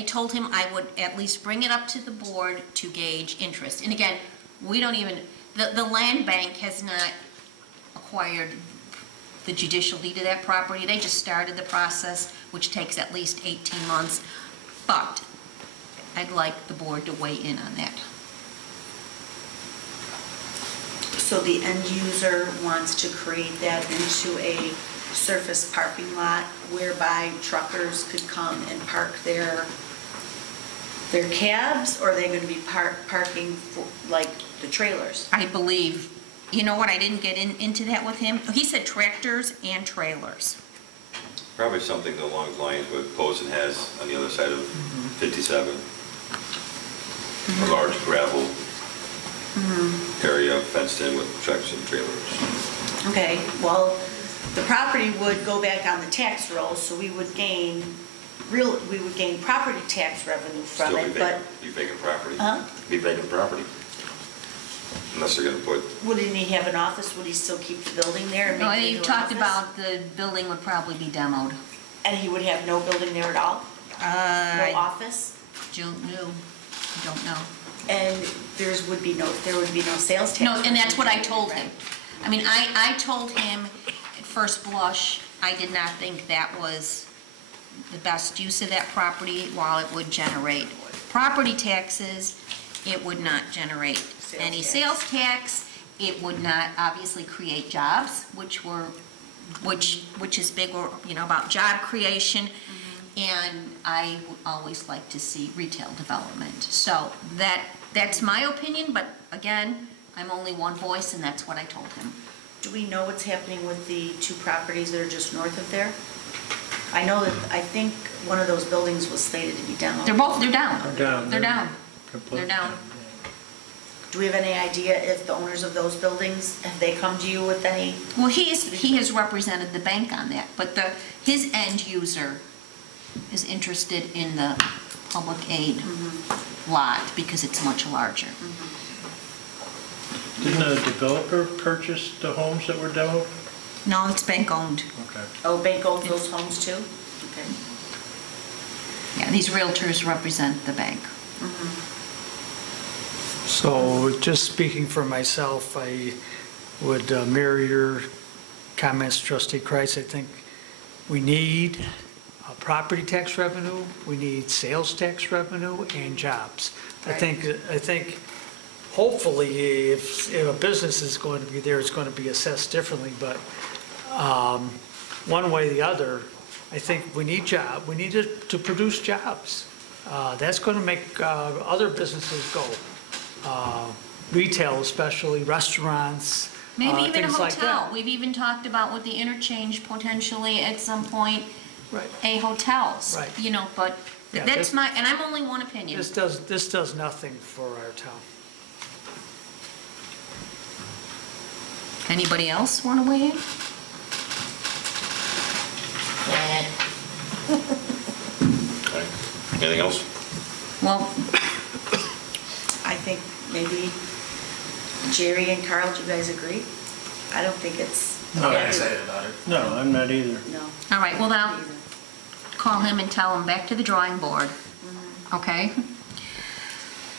told him I would at least bring it up to the board to gauge interest. And again, we don't even, the land bank has not acquired the judicial deed of that property. They just started the process, which takes at least 18 months. But I'd like the board to weigh in on that. So the end user wants to create that into a surface parking lot whereby truckers could come and park their cabs, or are they going to be parking for, like, the trailers? I believe, you know what, I didn't get into that with him. He said tractors and trailers. Probably something along the lines what Posen has on the other side of 57. A large gravel area fenced in with trucks and trailers. Okay, well, the property would go back on the tax roll, so we would gain property tax revenue from Still it, be but... vacant, be vacant property. Huh? Be vacant property. Unless they're going to put, Wouldn't he have an office? Would he still keep the building there and No, make it you into an talked office? about the building would probably be demoed. And he would have no building there at all? No office? Don't know. And there would be no sales tax? No, and that's what I revenue, told right? him. I mean, I told him at first blush, I did not think that was the best use of that property. While it would generate property taxes, it would not generate any sales tax. It would not obviously create jobs, which is big, or, about job creation. And I would always like to see retail development. So that's my opinion, but again, I'm only one voice, and that's what I told him. Do we know what's happening with the two properties that are just north of there? I know that, I think one of those buildings was slated to be down. They're down. They're down. They're down. Completely. They're down. Do we have any idea if the owners of those buildings, have they come to you with any? Well, he has represented the bank on that, but his end user is interested in the public aid lot because it's much larger. Didn't a developer purchase the homes that were demoed? No, it's bank owned. Okay. Oh, bank owns those homes too? Okay. Yeah, these realtors represent the bank. So just speaking for myself, I would mirror your comments, trustee Kreis. I think we need property tax revenue, we need sales tax revenue, and jobs. Right. I think hopefully if a business is going to be there, it's going to be assessed differently, but one way or the other, I think we need to produce jobs. That's going to make other businesses go. Retail especially, restaurants, Maybe even a things like hotel. that. We've even talked about with the interchange potentially at some point, Right. a hotels. Right. You know, but Yeah, that's and I'm only one opinion. This does nothing for our town. Anybody else want to weigh in? Okay. Anything else? Well, I think maybe Jerry and Carl, do you guys agree? I don't think it's. I'm not excited about it. No, I'm not either. No. all right, well, now, Either. call him and tell him back to the drawing board, okay?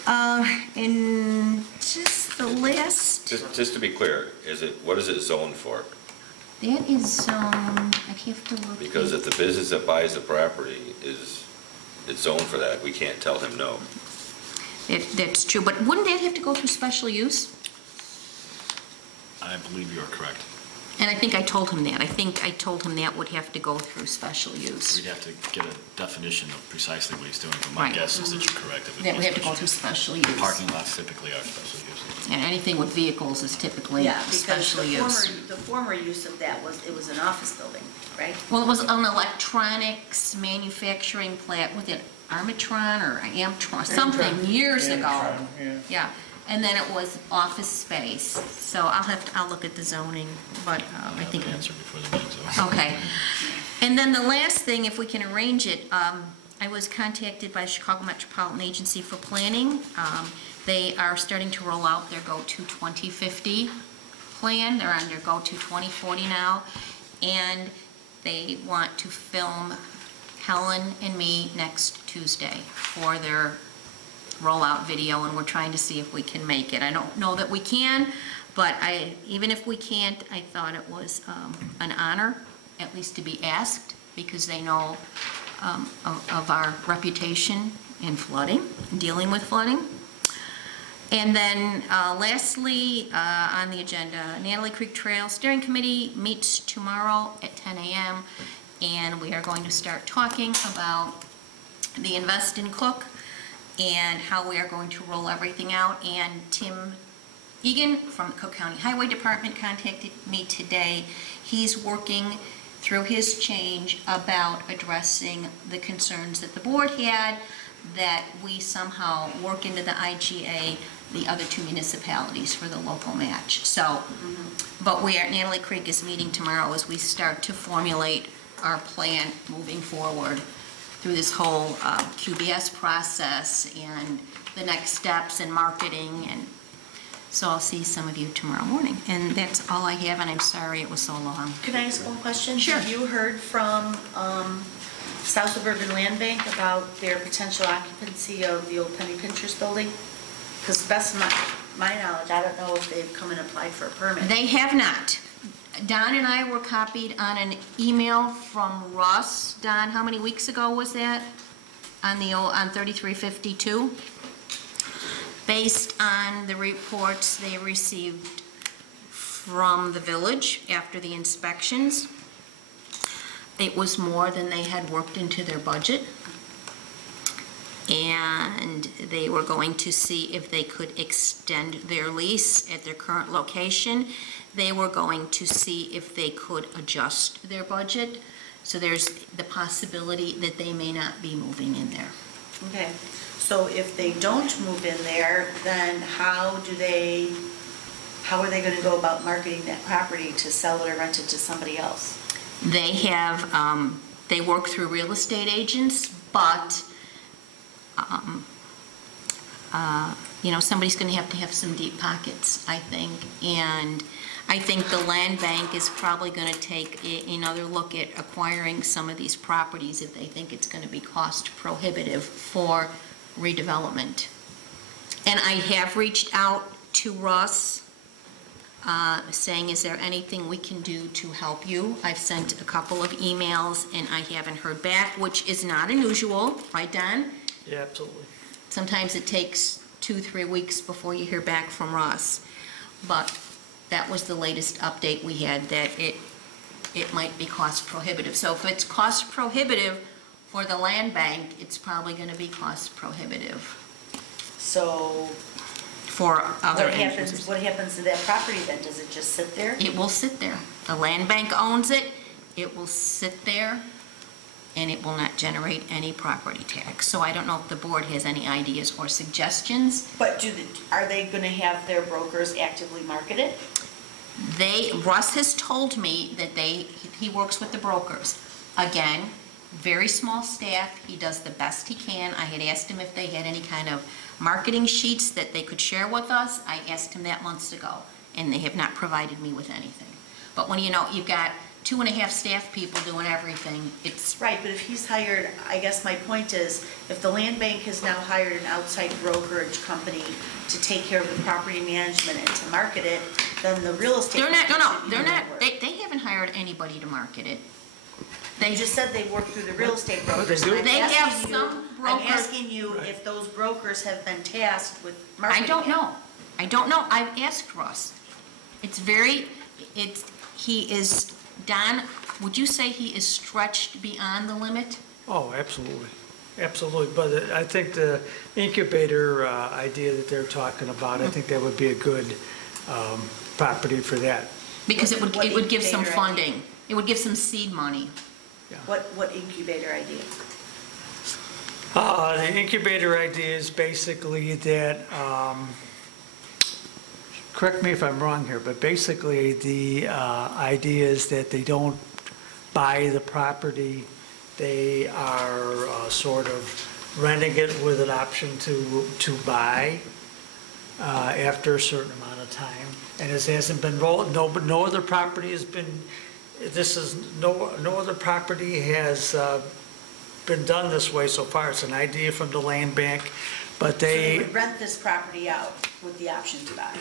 And just the last, Just to be clear, what is it zoned for? that is, I'd have to look. Because if the business that buys the property it's zoned for that, we can't tell him no. That's true, but wouldn't that have to go through special use? I believe you are correct. And I think I told him that. I think I told him that would have to go through special use. We'd have to get a definition of precisely what he's doing, but my Right. guess is that you're correct. It would That be would have to go special through special use. use. Parking lots typically are special use. And anything with vehicles is typically Yeah, because special the use. former use of that was, it was an office building, right? Well, it was an electronics manufacturing plant, with it Armatron or Amtron, something years ago. Amtron, yeah. Yeah, and then it was office space. So I'll look at the zoning, but I I'll have think. an answer before the meeting's over. Okay. And then the last thing, if we can arrange it, I was contacted by Chicago Metropolitan Agency for Planning. They are starting to roll out their Go to 2050 plan. They're on their Go to 2040 now. And they want to film Helen and me next Tuesday for their rollout video, and we're trying to see if we can make it. I don't know that we can, but even if we can't, I thought it was an honor, at least to be asked, because they know of our reputation in flooding, dealing with flooding. And then lastly, on the agenda, Natalie Creek Trail Steering Committee meets tomorrow at 10 a.m. and we are going to start talking about the Invest in Cook and how we are going to roll everything out. And Tim Egan from the Cook County Highway Department contacted me today. He's working through his change about addressing the concerns that the board had, that we somehow work into the IGA the other two municipalities for the local match. So, but Natalie Creek is meeting tomorrow as we start to formulate our plan moving forward through this whole QBS process and the next steps in marketing. And so I'll see some of you tomorrow morning. And that's all I have, and I'm sorry it was so long. Can I ask one question? Sure. Have you heard from South Suburban Land Bank about their potential occupancy of the old Penny Pinchers building? Because best of my knowledge, I don't know if they've come and applied for a permit. They have not. Don and I were copied on an email from Russ. Don, how many weeks ago was that? On 3352? Based on the reports they received from the village after the inspections. It was more than they had worked into their budget. and they were going to see if they could extend their lease at their current location. They were going to see if they could adjust their budget. So there's the possibility that they may not be moving in there. Okay, so if they don't move in there, then how are they gonna go about marketing that property to sell it or rent it to somebody else? They have, they work through real estate agents, but, somebody's going to have some deep pockets, I think. And I think the land bank is probably going to take another look at acquiring some of these properties if they think it's going to be cost prohibitive for redevelopment. And I have reached out to Russ, saying, is there anything we can do to help you? I've sent a couple of emails and I haven't heard back, which is not unusual, right, Don? Yeah, absolutely. Sometimes it takes 2-3 weeks before you hear back from Russ. But that was the latest update we had, that it might be cost prohibitive. So if it's cost prohibitive for the land bank, it's probably going to be cost prohibitive So for other what end happens, users. what happens to that property then? Does it just sit there? It will sit there. The land bank owns it, it will sit there, and it will not generate any property tax. So I don't know if the board has any ideas or suggestions. But are they gonna have their brokers actively market it? Russ has told me that he works with the brokers. Again, very small staff, he does the best he can. I had asked him if they had any kind of marketing sheets that they could share with us. I asked him that months ago, and they have not provided me with anything. But when you've got 2.5 staff people doing everything, it's... Right, but if he's hired, I guess my point is, if the land bank has now hired an outside brokerage company to take care of the property management and to market it, then the real estate... They're not, company they're should do not, that work. they haven't hired anybody to market it. They just said they work through the real estate brokers. do? I'm They have asking you- some I'm brokers- asking you if those brokers have been tasked with marketing I don't it. know. I don't know. I've asked Russ. He is, Don, would you say he is stretched beyond the limit? Oh, absolutely, absolutely. But I think the incubator idea that they're talking about, I think that would be a good property for that. Because it would give some incubator funding. It would give some seed money. What incubator idea? The incubator idea is basically that, correct me if I'm wrong here, but basically the idea is that they don't buy the property, they are sort of renting it with an option to buy after a certain amount of time. And it hasn't been rolled, no other property has been, no other property has been done this way so far. It's an idea from the land bank, but So they they, would rent this property out with the option to buy.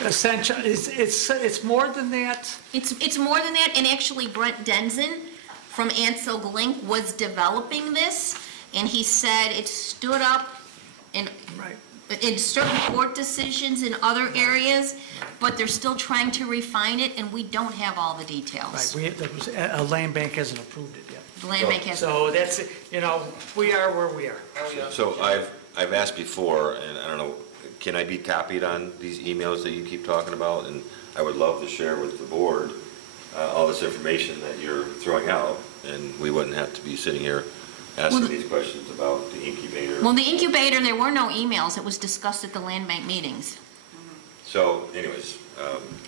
essentially, it's more than that. It's more than that, and actually Brent Denzen from Ansel Glink was developing this, and he said it stood up in certain court decisions in other areas, but they're still trying to refine it, and we don't have all the details. Right, a land bank hasn't approved it yet. The land bank has. So that's, we are where we are. So I've asked before, and I don't know, can I be copied on these emails that you keep talking about? And I would love to share with the board all this information that you're throwing out, and we wouldn't have to be sitting here asking these questions about the incubator. Well, the incubator, there were no emails. It was discussed at the land bank meetings. So anyways,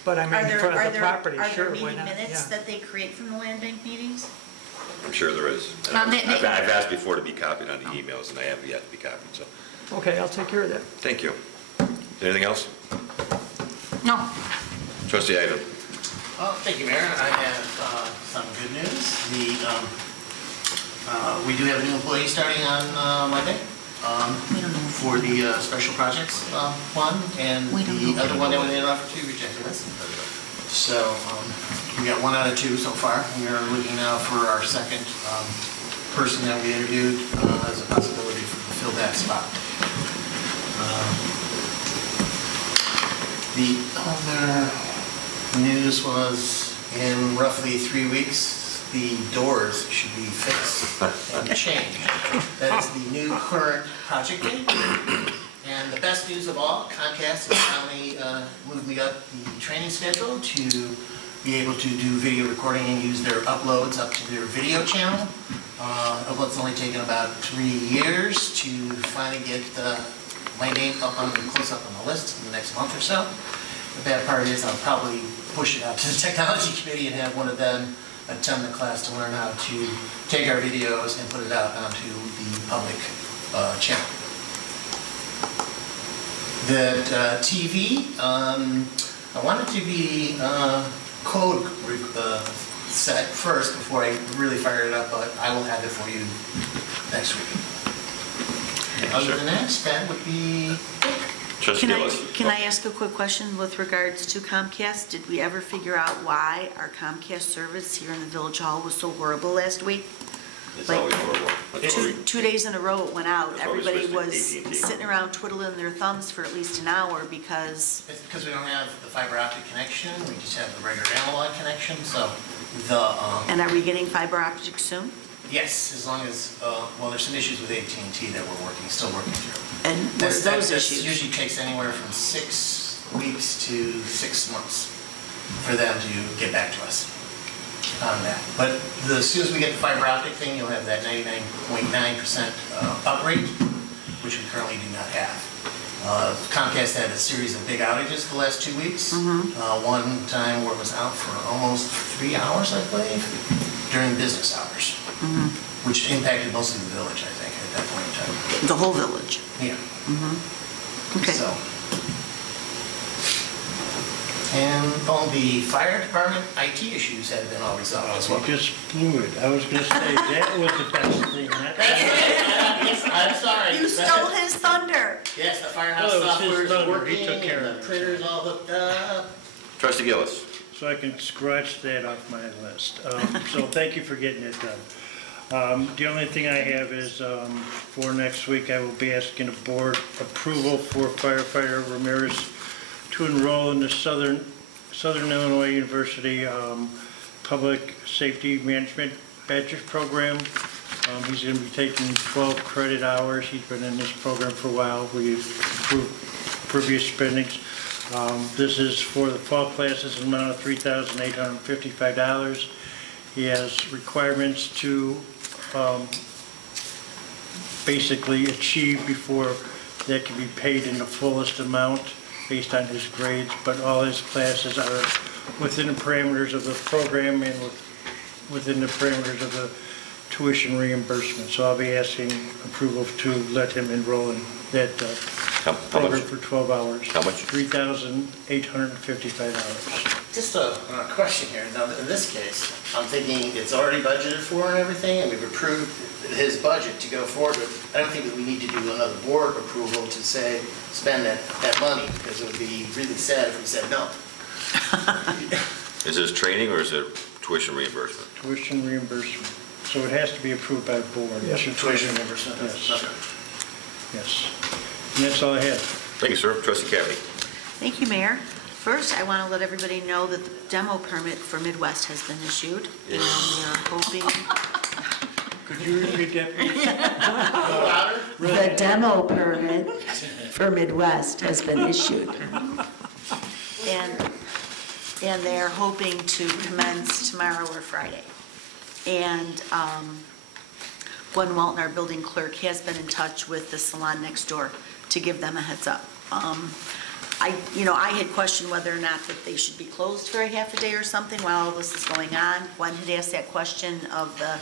But I mean, for the property, Are sure, there why meeting not? minutes Yeah. that they create from the land bank meetings? I'm sure there is. I've asked before to be copied on the emails, and I have yet to be copied, so, Okay, I'll take care of that. thank you. Anything else? No. Trustee Ivan? Thank you, Mayor. I have some good news. We do have a new employee starting on Monday for the special projects one, and the other one that we made an offer to rejected us. So we got 1 out of 2 so far. We are looking now for our second person that we interviewed as a possibility to fill that spot. The other news was in roughly 3 weeks, the doors should be fixed and changed. That is the new current project date. And the best news of all, Comcast has finally moved me up the training schedule to be able to do video recording and use their uploads up to their video channel. Upload's only taken about 3 years to finally get my name close up on the list in the next month or so. The bad part is I'll probably push it out to the technology committee and have one of them attend the class to learn how to take our videos and put it out onto the public channel. The TV, I want it to be code set first before I really fire it up, but I will have it for you next week. Other than that would be Trustee Gillis. Can I ask a quick question with regards to Comcast? Did we ever figure out why our Comcast service here in the Village Hall was so horrible last week? It's Like, always horrible. That's what we- Two days in a row it went out. That's always Everybody was supposed to be AT&T. sitting around twiddling their thumbs for at least an hour because, It's because we don't have the fiber optic connection, we just have the regular analog connection, so and are we getting fiber optic soon? yes, as long as, well, there's some issues with AT&T that we're still working through. And what are those That issues? usually takes anywhere from 6 weeks to 6 months for them to get back to us on that. But as soon as we get the fiber optic thing, you'll have that 99.9% uprate, which we currently do not have. Comcast had a series of big outages the last 2 weeks. One time where it was out for almost 3 hours, I believe, during business hours, which impacted mostly the village, I think, at that point in time. The whole village? Yeah. Okay. So. And on the fire department, IT issues have been all resolved as well. You just blew it. I was going to say, that was the best thing. Yes, I'm sorry. You stole his thunder. Yes, the firehouse Oh, it was his software is thunder. He working took care and of the it. printer's all hooked up. Trustee Gillis. So I can scratch that off my list. So thank you for getting it done. The only thing I have is for next week, I will be asking the board approval for firefighter Ramirez to enroll in the Southern Illinois University Public Safety Management Bachelor's Program. He's going to be taking 12 credit hours. He's been in this program for a while. We've approved previous spendings. This is for the fall classes, an amount of $3,855. He has requirements to basically achieve before that can be paid in the fullest amount based on his grades, but all his classes are within the parameters of the program and within the parameters of the tuition reimbursement. So I'll be asking approval to let him enroll in that How program much? for 12 hours. How much? $3,855. Just a question here. Now, in this case, I'm thinking it's already budgeted for and everything, and we've approved his budget to go forward with. I don't think that we need to do another board approval to say, spend that money, because it would be really sad if we said no. Is this training or is it tuition reimbursement? Tuition reimbursement. So it has to be approved by the board. Yeah. Tuition reimbursement. Yes. Okay. Yes. And that's all I have. Thank you, sir. Trustee Cavaney. Thank you, Mayor. First, I want to let everybody know that the demo permit for Midwest has been issued, and we are hoping, Could you repeat that, please? Louder? the demo permit for Midwest has been issued. And they're hoping to commence tomorrow or Friday. And Gwen Walton, our building clerk, has been in touch with the salon next door to give them a heads up. I had questioned whether or not that they should be closed for a half a day or something while all this is going on. Gwen had asked that question of the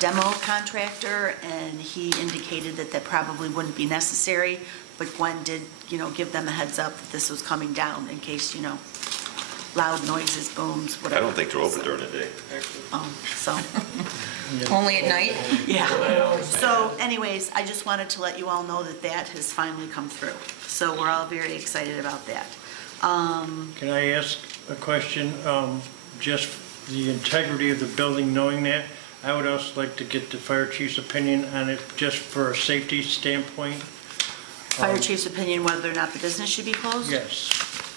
demo contractor, and he indicated that that probably wouldn't be necessary, but Gwen did, give them a heads up that this was coming down in case, loud noises, booms, I whatever. don't think they're open during the day. So, Only at night? yeah. So anyways, I just wanted to let you all know that that has finally come through. So we're all very excited about that. Can I ask a question? Just the integrity of the building, knowing that, I would also like to get the fire chief's opinion on it, just for a safety standpoint. Fire chief's opinion whether or not the business should be closed? Yes.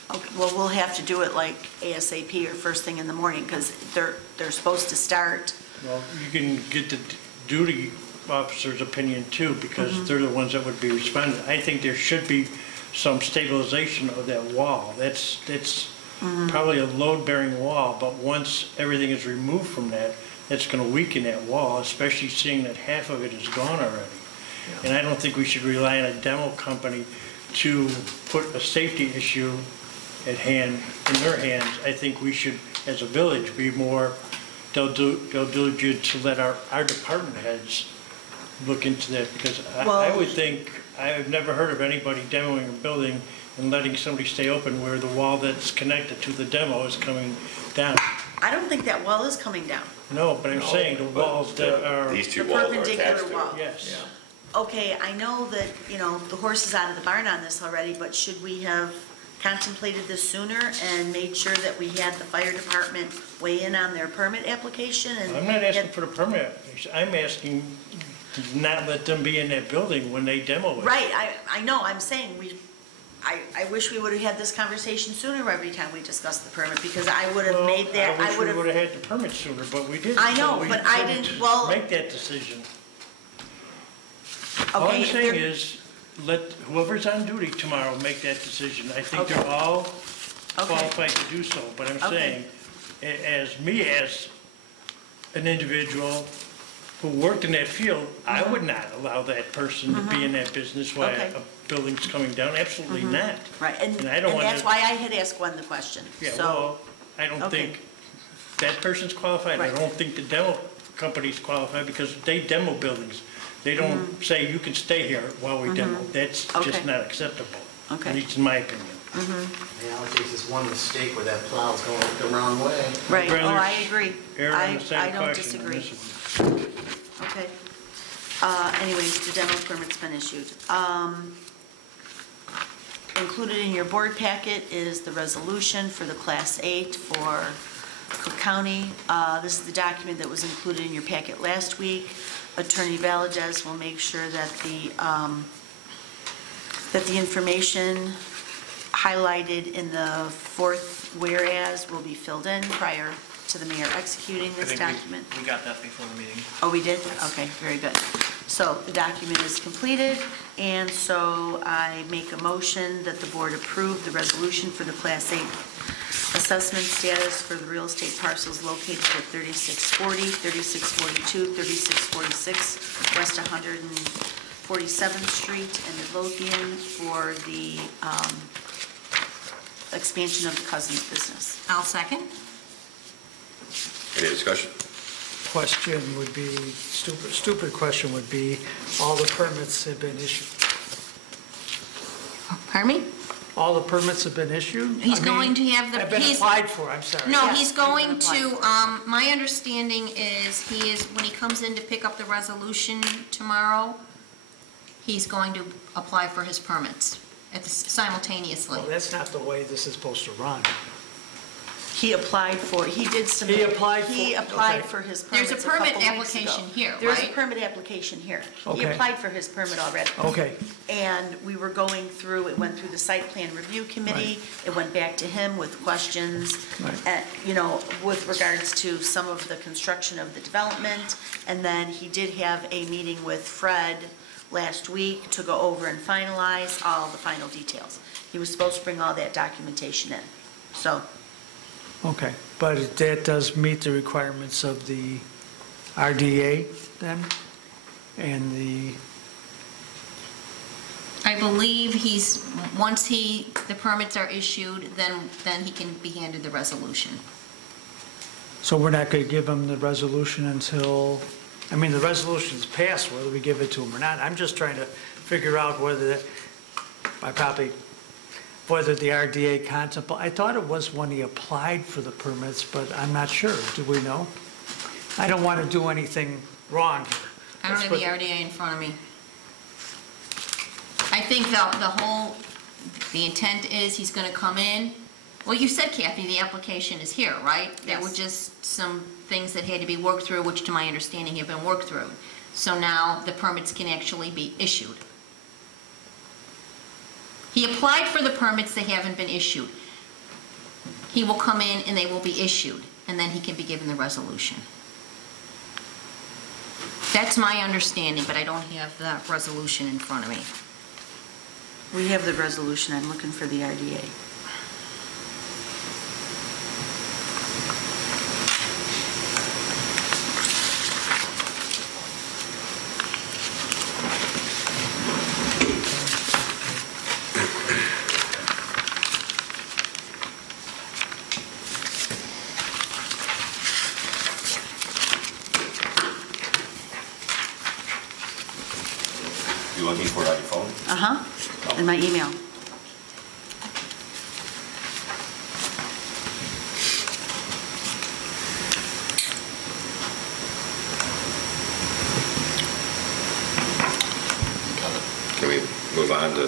Okay, well, we'll have to do it like ASAP or first thing in the morning, because they're supposed to start Well, you can get the duty officer's opinion too, because they're the ones that would be responding. I think there should be some stabilization of that wall. That's probably a load-bearing wall, but once everything is removed from that, that's going to weaken that wall, especially seeing that half of it is gone already. And I don't think we should rely on a demo company to put a safety issue at hand, in their hands. I think we should, as a village, be more diligent to let our department heads look into that, because I would think, I've never heard of anybody demoing a building and letting somebody stay open where the wall that's connected to the demo is coming down. I don't think that wall is coming down. No, but I'm saying the walls that are, These two The walls are perpendicular attached to wall. it. yes. Okay, I know that, the horse is out of the barn on this already, but should we have contemplated this sooner and made sure that we had the fire department weigh in on their permit application and? I'm not asking for the permit. I'm asking to not let them be in that building when they demo it. Right, I know, I'm saying, I wish we would have had this conversation sooner every time we discussed the permit, because I would have Well, made that, I wish we would have had the permit sooner, but we didn't. I know, so we but I couldn't didn't- well- Make that decision. All Okay, I'm if saying they're- is, let whoever's on duty tomorrow make that decision. I think Okay. they're all Okay. qualified to do so, but I'm Okay. saying, as an individual who worked in that field, I would not allow that person to be in that business while Okay. a building's coming down, absolutely not. Right, and I don't want that's to. why I had asked Gwen the question, Yeah, so, well, I don't Okay. think that person's qualified. I Right. don't think the demo company's qualified, because they demo buildings. They don't say you can stay here while we demo. That's Okay. just not acceptable, Okay. at least in my opinion. Yeah, it takes this one mistake where that plow's going the wrong way. right, rather oh, I agree. Err on the side I of don't caution on disagree. this one. Okay. Anyways, the demo permit's been issued. Included in your board packet is the resolution for the Class 8 for Cook County. This is the document that was included in your packet last week. Attorney Valadez will make sure that the information highlighted in the fourth whereas will be filled in prior to the mayor executing I this think document. we got that before the meeting. Oh, we did? Okay, very good. So the document is completed, and so I make a motion that the board approve the resolution for the Class 8 assessment status for the real estate parcels located at 3640, 3642, 3646 West 147th Street in Midlothian for the expansion of the Cousins business. I'll second. Any discussion? Question would be, stupid question would be, all the permits have been issued? Pardon me? All the permits have been issued? He's I mean, going to have the- Have been he's- applied for, I'm sorry. No, Yes, he's he's going gonna apply to, for it. my understanding is when he comes in to pick up the resolution tomorrow, he's going to apply for his permits simultaneously. Well, that's not the way this is supposed to run. He applied for, he did submit. He applied for- He applied okay. for his There's permits a a couple permit weeks ago. application here, There's a right? permit application here. He Okay. applied for his permit already. Okay, And we were going through, it went through the site plan review committee. It went back to him with questions, Right. with regards to some of the construction of the development. And then he did have a meeting with Fred last week to go over and finalize all the final details. He was supposed to bring all that documentation in. So, okay. But that does meet the requirements of the RDA then? And the, I believe once the permits are issued, then he can be handed the resolution. so we're not going to give him the resolution until, I mean, the resolution's passed, whether we give it to him or not. I'm just trying to figure out whether the RDA contemplate, I thought it was when he applied for the permits, but I'm not sure. Do we know? I don't want to do anything wrong here. I don't have the RDA in front of me. I think the intent is he's gonna come in. Well, you said, Kathy, the application is here, right? There were Yes. just some things that had to be worked through, which to my understanding have been worked through. So now the permits can actually be issued. He applied for the permits, they haven't been issued. He will come in and they will be issued, and then he can be given the resolution. That's my understanding, but I don't have the resolution in front of me. We have the resolution, I'm looking for the RDA. You looking for it on your phone? In my email. Got it. Can we move on to?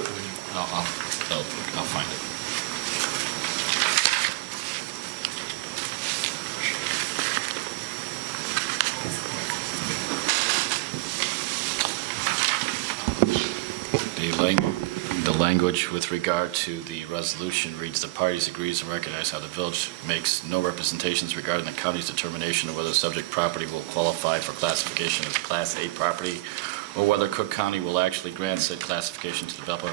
I'll find it. The language with regard to the resolution reads, "The parties agrees and recognize how the village makes no representations regarding the county's determination of whether subject property will qualify for classification as Class A property or whether Cook County will actually grant said classification to the developer.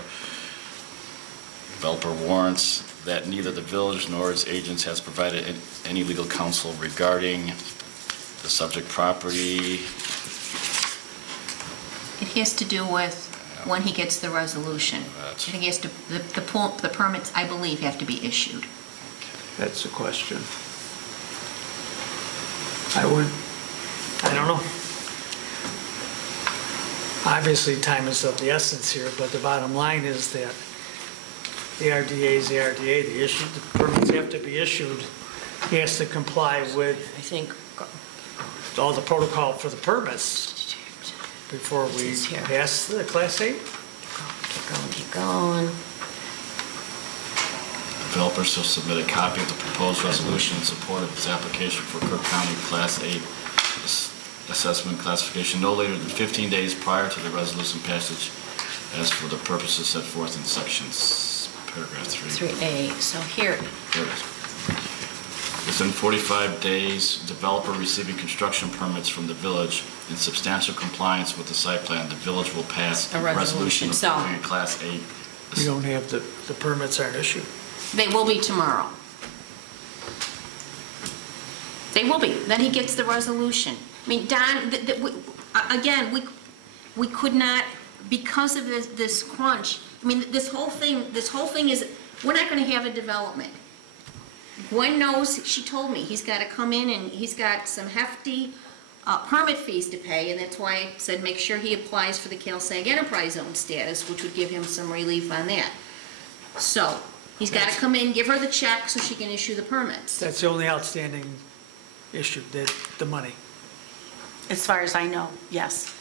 Developer warrants that neither the village nor its agents has provided any legal counsel regarding the subject property." It has to do with when he gets the resolution. I think he has to, the permits, I believe, have to be issued. That's the question. I don't know. Obviously, time is of the essence here, but the bottom line is that the RDA is the RDA. The permits have to be issued. He has to comply with, I think, all the protocol for the permits before we pass the Class 8. Keep going. Developer shall submit a copy of the proposed resolution in support of his application for Cook County Class 8 assessment classification no later than 15 days prior to the resolution passage as for the purposes set forth in sections, paragraph 3. 3A, so here, There it is. Within 45 days, developer receiving construction permits from the village in substantial compliance with the site plan, the village will pass A a resolution resolution, so- approving a Class 8. We don't have the permits aren't issued. they will be tomorrow. They will be, then he gets the resolution. I mean, Don, again, we could not, because of this crunch, I mean, this whole thing is, we're not gonna have a development. Gwen knows, she told me, he's gotta come in and he's got some hefty permit fees to pay, and that's why I said make sure he applies for the Cal-Sag Enterprise Zone status, which would give him some relief on that. So, he's gotta come in, give her the check so she can issue the permits. That's the only outstanding issue, the money. As far as I know, yes.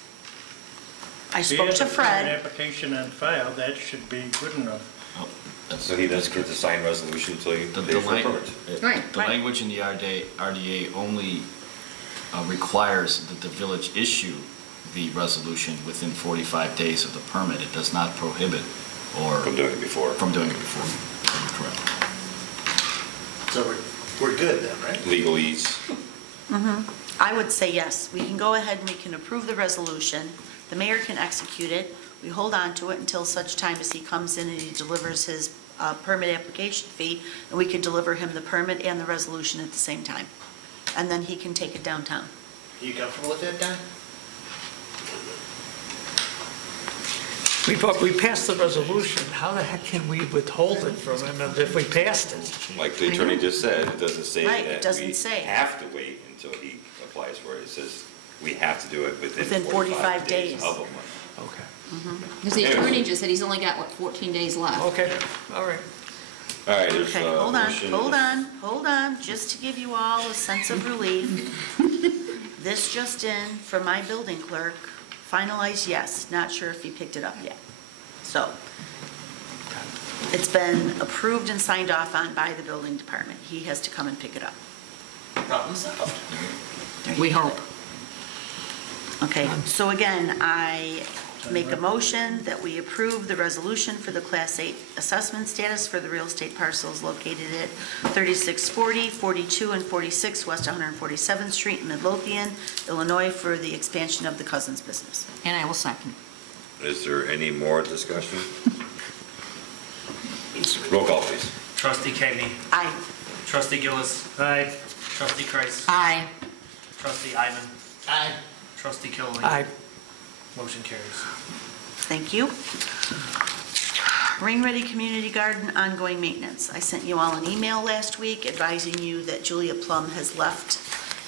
I If he spoke has to a permit Fred. application on file, that should be good enough. Oh, that's- So he doesn't get to sign resolution until you The pay for lang- permits. Right, The right. language in the RDA only requires that the village issue the resolution within 45 days of the permit. It does not prohibit or From doing it before. from doing it before. Correct. So we're good then, right? Legalese. I would say yes. We can go ahead and we can approve the resolution. The mayor can execute it. We hold on to it until such time as he comes in and he delivers his permit application fee, and we could deliver him the permit and the resolution at the same time. And then he can take it downtown. You comfortable with that, Don? We passed the resolution. How the heck can we withhold it from him if we passed it? Like the attorney just said, it doesn't say Right, it that doesn't we say. have to wait until he applies for it. It says we have to do it Within within 45 45 days days. of a month. Okay. Because the attorney just said he's only got, 14 days left. Okay, all right. All right, there's Okay, a hold on, motion. hold on, just to give you all a sense of relief. This just in from my building clerk, finalized yes, not sure if he picked it up yet. So, it's been approved and signed off on by the building department. He has to come and pick it up. Problem solved. We hope. Okay, so again, I make a motion that we approve the resolution for the Class 8 assessment status for the real estate parcels located at 3640, 42, and 46 West 147th Street in Midlothian, Illinois, for the expansion of the Cousins business. And I will second. Is there any more discussion? Roll call, please. Trustee Cagney. Aye. Trustee Gillis. Aye. Trustee Kreis. Aye. Trustee Ivan. Aye. Trustee Killing. Aye. Motion carries. Thank you. Ring Ready Community Garden ongoing maintenance. I sent you all an email last week advising you that Julia Plum has left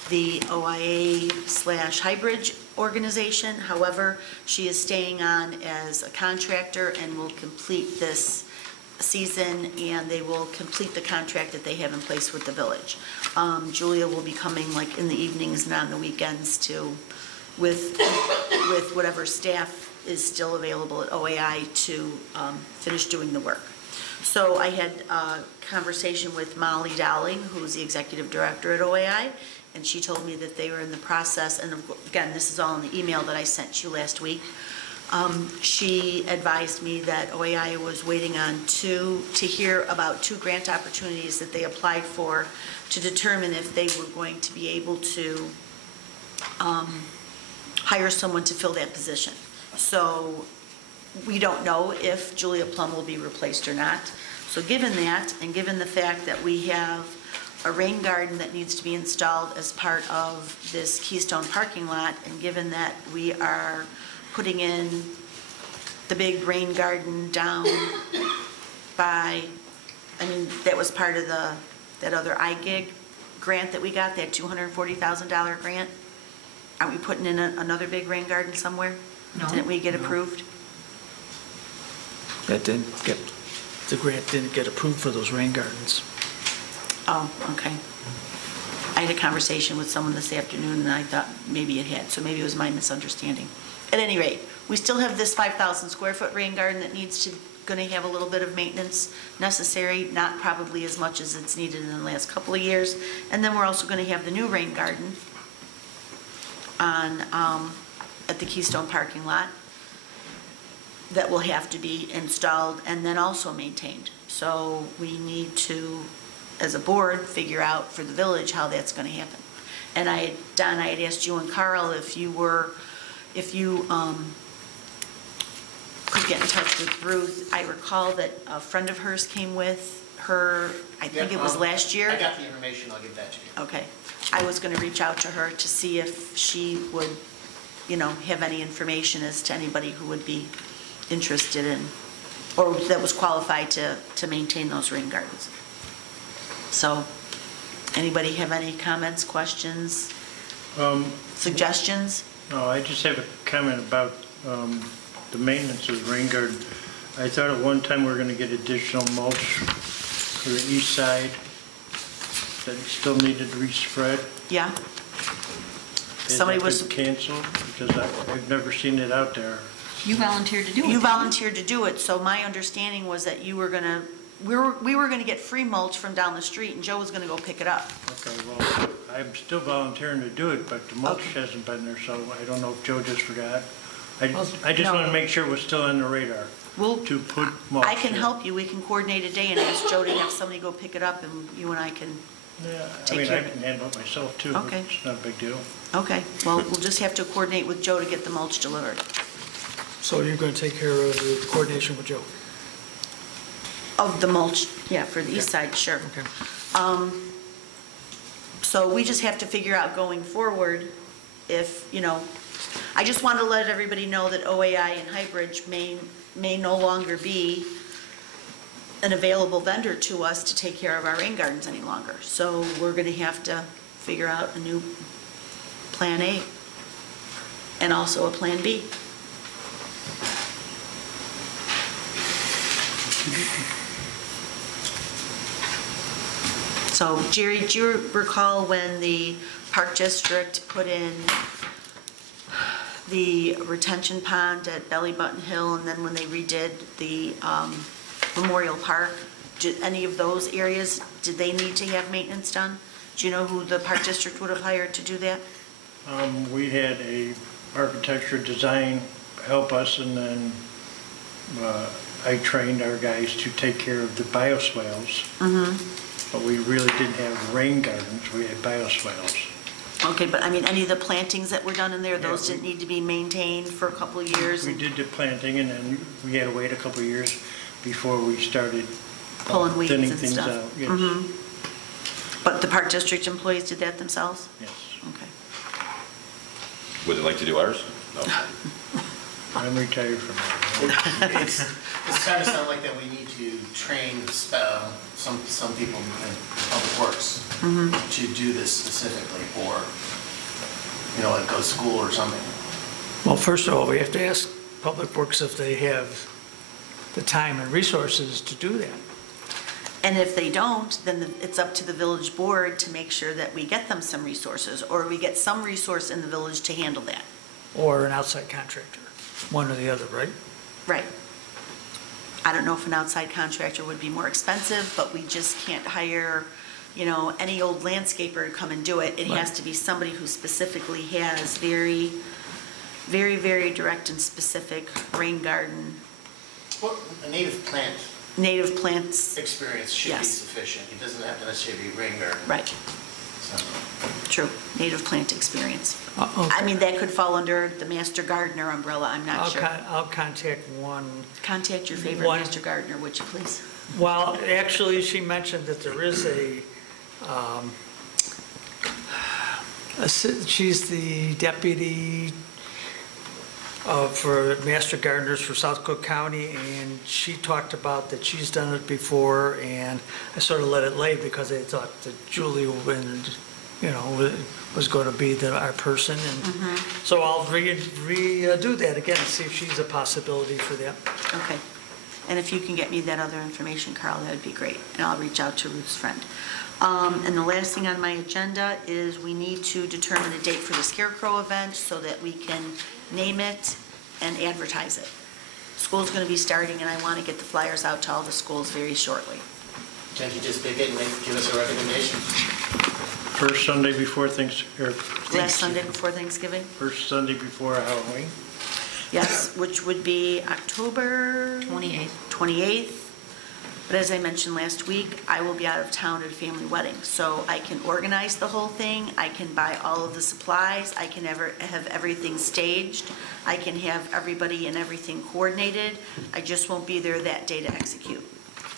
the OIA/Highbridge organization. However, she is staying on as a contractor and will complete this season, and they will complete the contract that they have in place with the village. Julia will be coming like in the evenings and on the weekends with whatever staff is still available at OAI to finish doing the work. So I had a conversation with Molly Dowling, who's the executive director at OAI, and she told me that they were in the process, and again, this is all in the email that I sent you last week. She advised me that OAI was waiting on to hear about 2 grant opportunities that they applied for to determine if they were going to be able to hire someone to fill that position. So we don't know if Julia Plum will be replaced or not. So given that, and given the fact that we have a rain garden that needs to be installed as part of this Keystone parking lot, and given that we are putting in the big rain garden down by, that was part of that other iGig grant that we got, that $240,000 grant. Aren't we putting in another big rain garden somewhere? No. Didn't we get approved? The grant didn't get approved for those rain gardens. Oh, okay. I had a conversation with someone this afternoon, and I thought maybe it had, so maybe it was my misunderstanding. At any rate, we still have this 5,000 square foot rain garden that going to have a little bit of maintenance necessary, not probably as much as it's needed in the last couple of years. And then we're also going to have the new rain garden at the Keystone parking lot that will have to be installed and then also maintained. So we need to, as a board, figure out for the village how that's going to happen. And Don, I had asked you and Carl if you could get in touch with Ruth. I recall that a friend of hers came with her, I think it was last year. I got the information, I'll give that to you. Okay. I was going to reach out to her to see if she would, have any information as to anybody who would be interested in, or that was qualified to maintain those rain gardens. So, anybody have any comments, questions, suggestions? No, I just have a comment about the maintenance of the rain garden. I thought at one time we were going to get additional mulch for the east side that still needed to be spread. Yeah. Has Somebody that was. been canceled? Because I've never seen it out there. You volunteered to do it. You volunteered to do it, so my understanding was that you were gonna, we were gonna get free mulch from down the street, and Joe was gonna go pick it up. Okay, well, I'm still volunteering to do it, but the mulch Okay. hasn't been there, so I don't know if Joe just forgot. I Well, just no. want to make sure it was still on the radar We'll, to put mulch. I can in. help you, we can coordinate a day and ask Joe to have somebody go pick it up, and you and I can, Yeah, I take mean, care I of it. can handle it myself too, but Okay. it's not a big deal. okay, well, we'll just have to coordinate with Joe to get the mulch delivered. So you're going to take care of the coordination with Joe? Of the mulch, yeah, for the east side, sure. Okay. So we just have to figure out going forward if, I just want to let everybody know that OAI and Highbridge may no longer be an available vendor to us to take care of our rain gardens any longer. So we're going to have to figure out a new Plan A and also a Plan B. So Jerry, do you recall when the Park District put in the retention pond at Belly Button Hill, and then when they redid the Memorial Park, did any of those areas, did they need to have maintenance done? Do you know who the Park District would have hired to do that? We had a architecture design help us, and then I trained our guys to take care of the bioswales. But we really didn't have rain gardens, we had bioswales. Okay, but I mean, any of the plantings that were done in there, those Yeah, didn't need to be maintained for a couple of years? We and did the planting, and then we had to wait a couple of years before we started Pulling weeds thinning and things stuff. out. Yes, But the Park District employees did that themselves? yes. Okay. Would they like to do ours? No. I'm retired from that. It's kind of sound like that we need to train some people in public works to do this specifically, or, you know, like go to school or something. Well, first of all, we have to ask Public Works if they have the time and resources to do that. And if they don't, then it's up to the village board to make sure that we get them some resources, or we get some resource in the village to handle that. Or an outside contractor, one or the other, right? Right. I don't know if an outside contractor would be more expensive, but we just can't hire, you know, any old landscaper to come and do it. It has to be somebody who specifically has very, very, very direct and specific rain garden, Well, a native plant native plants. experience should be Yes. sufficient. It doesn't have to necessarily be rain garden. Right, So, true, native plant experience. Okay. I mean, that could fall under the master gardener umbrella, I'm not sure. I'll contact one. Contact your favorite One- master gardener, would you please? Well, actually, she mentioned that there is she's the deputy for Master Gardeners for South Cook County, and she talked about that she's done it before, and I sort of let it lay because I thought that Julie was going to be our person, and so I'll redo that again, see if she's a possibility for that. Okay. And if you can get me that other information, Carl, that would be great, and I'll reach out to Ruth's friend. And the last thing on my agenda is we need to determine a date for the Scarecrow event so that we can name it and advertise it. School's going to be starting, and I want to get the flyers out to all the schools very shortly. can't you just pick it and give us a recommendation? First Sunday before Last Sunday before Thanksgiving? First Sunday before Halloween. Yes, which would be October 28th. But as I mentioned last week, I will be out of town at a family wedding, so I can organize the whole thing, I can buy all of the supplies, I can have everything staged, I can have everybody and everything coordinated, I just won't be there that day to execute.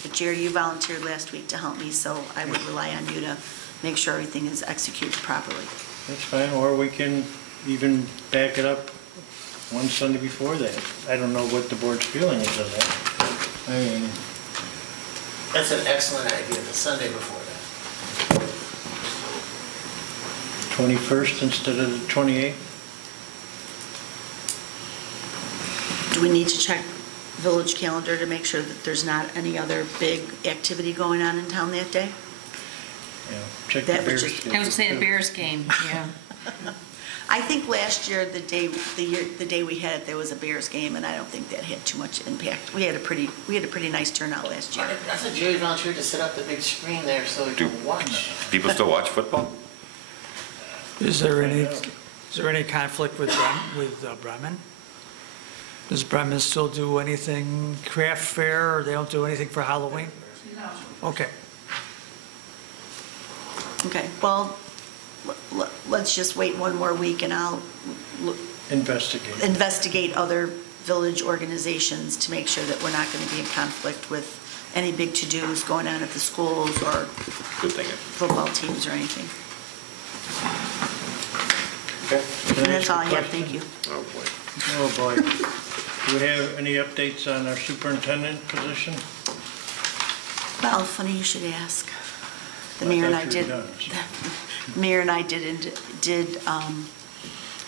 But Jerry, you volunteered last week to help me, so I would rely on you to make sure everything is executed properly. That's fine, or we can even back it up one Sunday before that. I don't know what the board's feeling is of that. I mean, That's an excellent idea, the Sunday before that. 21st instead of the 28th? Do we need to check village calendar to make sure that there's not any other big activity going on in town that day? Yeah, check That the was Bears. just- I would say the Bears game, yeah. I think last year, the day we had it, there was a Bears game, and I don't think that had too much impact. We had a pretty nice turnout last year. I thought Jerry volunteered to set up the big screen there so we could watch. People still watch football? Is there any conflict with Bremen? Does Bremen still do anything craft fair, or they don't do anything for Halloween? No. Okay. Okay, well, let's just wait one more week, and I'll investigate other village organizations to make sure that we're not going to be in conflict with any big to-dos going on at the schools or Good thing. football teams or anything. Okay. Can And I that's ask a all I have, question? thank you. Oh, boy. Oh, boy. Do we have any updates on our superintendent position? Well, funny you should ask. The I mayor and I thought you did, were done, the mayor and I did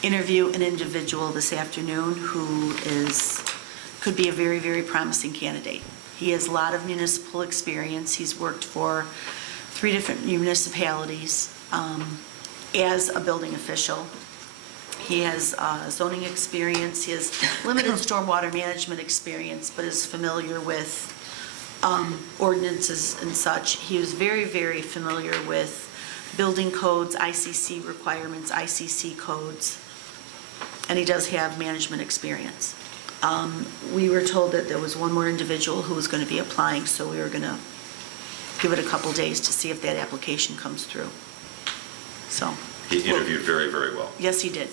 interview an individual this afternoon who could be a very, very promising candidate. He has a lot of municipal experience. He's worked for 3 different municipalities as a building official. He has zoning experience. He has limited stormwater management experience, but is familiar with ordinances and such. He was very, very familiar with building codes, ICC requirements, ICC codes, and he does have management experience. We were told that there was one more individual who was going to be applying, so we were going to give it a couple days to see if that application comes through. So. He interviewed very, very well. Yes, he did.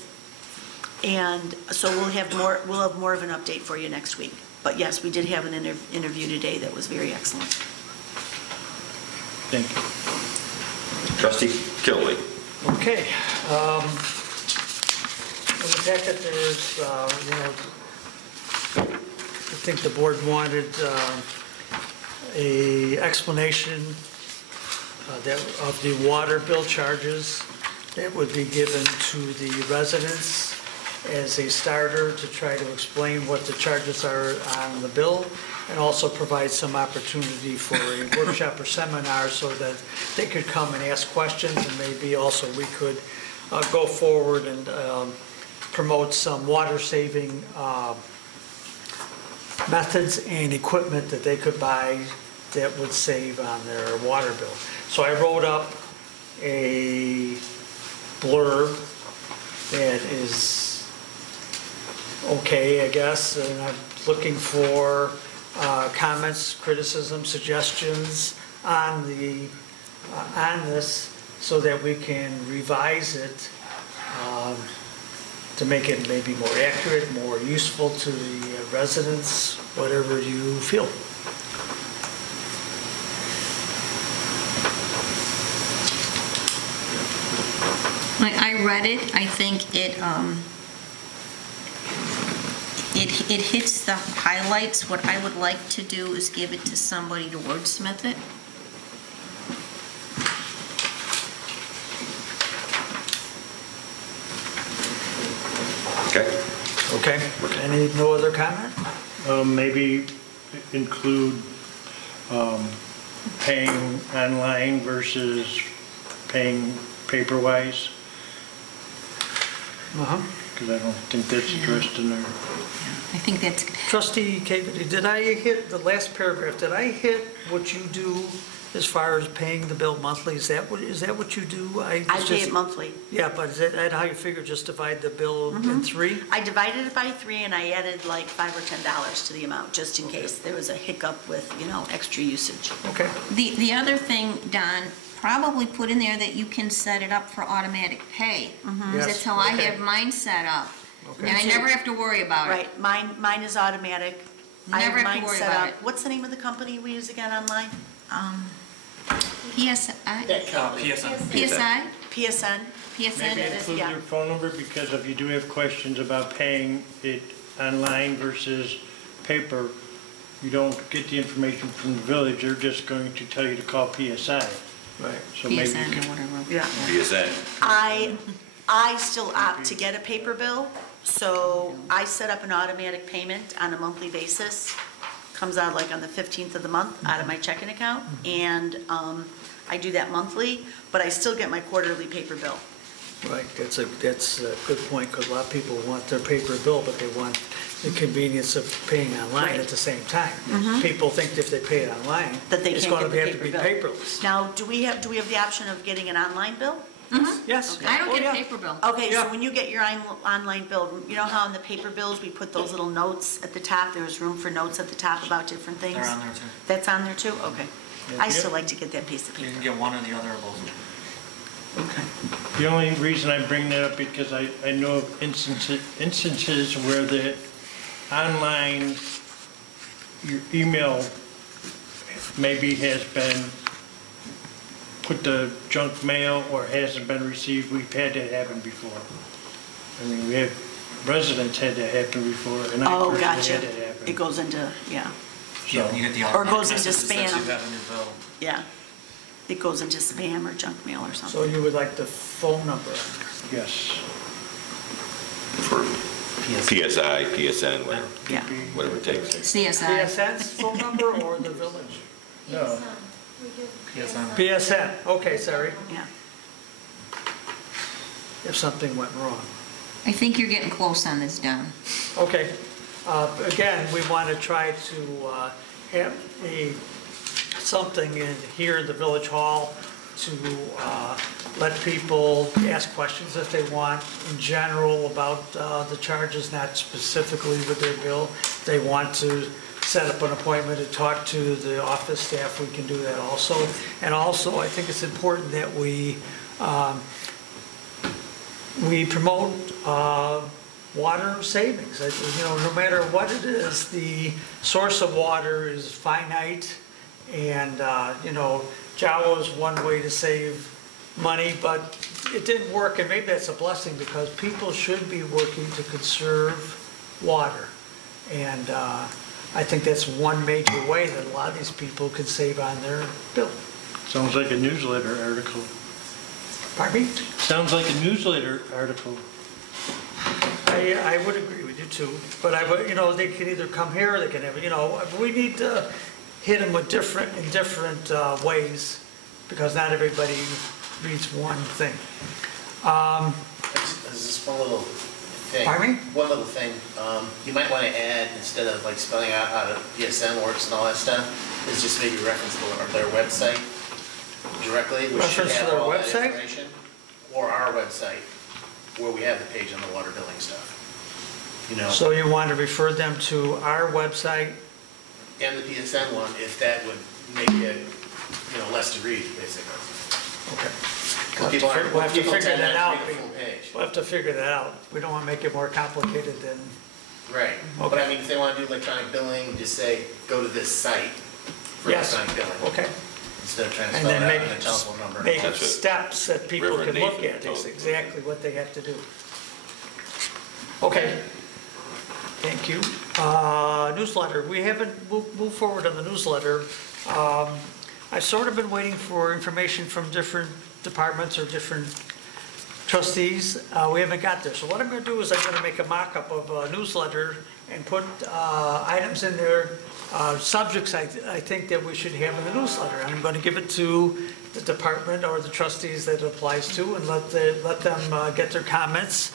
And so we'll have more of an update for you next week. But yes, we did have an interview today that was very excellent. Thank you. Trustee Kilby. Okay. In the packet, there's, I think the board wanted a explanation of the water bill charges that would be given to the residents as a starter to try to explain what the charges are on the bill, and also provide some opportunity for a workshop or seminar so that they could come and ask questions, and maybe also we could go forward and promote some water-saving methods and equipment that they could buy that would save on their water bill. So I wrote up a blurb that is okay, I guess, and I'm looking for comments, criticism, suggestions on this so that we can revise it to make it maybe more accurate, more useful to the residents, whatever you feel. I read it. I think it hits the highlights. What I would like to do is give it to somebody to wordsmith it. Okay. Okay, any, no other comment? Maybe include paying online versus paying paper-wise, because I don't think that's addressed in there. I think that's, Trustee Comittee, did I hit the last paragraph? Did I hit what you do as far as paying the bill monthly? Is that what you do? I pay it monthly. Yeah, but is that how you figure, just divide the bill in three? I divided it by 3 and I added like $5 or $10 to the amount, just in case there was a hiccup with, extra usage. Okay. the other thing, Don, probably put in there that you can set it up for automatic pay. Yes, That's how I okay. have mine set up. Okay. And I never have to worry about it. Right, mine is automatic. I Never have to mine worry set about up. it. What's the name of the company we use again online? PSI? PSN. PSI? PSN? PSN? Maybe it is. include yeah. your phone number, because if you do have questions about paying it online versus paper, you don't get the information from the village, they're just going to tell you to call PSI. Right. So maybe you PSN can, or whatever. Yeah. PSN. I still opt to get a paper bill, so I set up an automatic payment on a monthly basis. Comes out like on the 15th of the month out of my checking account, and I do that monthly, but I still get my quarterly paper bill. Right, that's a good point, because a lot of people want their paper bill, but they want the convenience of paying online Right. at the same time. People think that if they pay it online, That they it's can't going get to the have to paper be bill. paperless. Now, do we have the option of getting an online bill? Yes. I don't Oh, get a yeah. paper bill. Okay, Yeah. so when you get your online bill, you know how in the paper bills, we put those little notes at the top? There was room for notes at the top about different things? They're on there too. That's on there too? Okay. I still like to get that piece of You paper. can get one or the other of both. Okay. the only reason I bring that up because I know of instances where the online, your email maybe has been put to junk mail or hasn't been received. We've had that happen before. I mean, we have residents had that happen before, and I Oh, personally gotcha. had that happen. It goes into, yeah, Yeah, you get the Or automatic goes into message that says spam. you have a new bill. yeah. It goes into spam or junk mail or So something. you would like the phone number? Yes. For PSI, PSN, Yeah. whatever it takes. CSI. PSN's phone number or the village? No. PSN. PSN, okay, sorry, Yeah. if something went wrong. I think you're getting close on this, Don. Okay, again, we want to try to have something here in the village hall to let people ask questions if they want in general about the charges, not specifically with their bill. If they want to set up an appointment to talk to the office staff, we can do that also. And also, I think it's important that we promote water savings. You know, no matter what it is, the source of water is finite, and you know, Jawa is one way to save money, but it didn't work, and maybe that's a blessing because people should be working to conserve water. And I think that's one major way that a lot of these people could save on their bill. Sounds like a newsletter article. Pardon me? Sounds like a newsletter article. I would agree with you too, but I would, you know, they can either come here or they can have, you know, we need to hit them with in different ways because not everybody reads one thing. There's this one little thing. Pardon me? One little thing. You might want to add, instead of like spelling out how the PSN works and all that stuff, is just maybe reference to their website directly, which should Reference to have their all that website? information. Or our website, where we have the page on the water billing stuff. You know, So you want to refer them to our website? and the PSN one, if that would make it, you know, less to read, basically. Okay. People aren't, We'll have to people figure tend that not out. to read the full page. We'll have to figure that out. We don't want to make it more complicated than, Right, but Okay. I mean, if they want to do electronic billing, just say, go to this site for Yes. electronic billing. okay. Instead of trying to And spell then it make, out on a telephone number. make That's what steps that people Reverend can look Nathan at, told is me. exactly what they have to do. Okay. Thank you. Newsletter, we haven't moved forward on the newsletter. I've sort of been waiting for information from different departments or different trustees. We haven't got there. So what I'm going to do is I'm going to make a mock-up of a newsletter and put items in there, subjects I think that we should have in the newsletter. And I'm going to give it to the department or the trustees that it applies to and let them get their comments.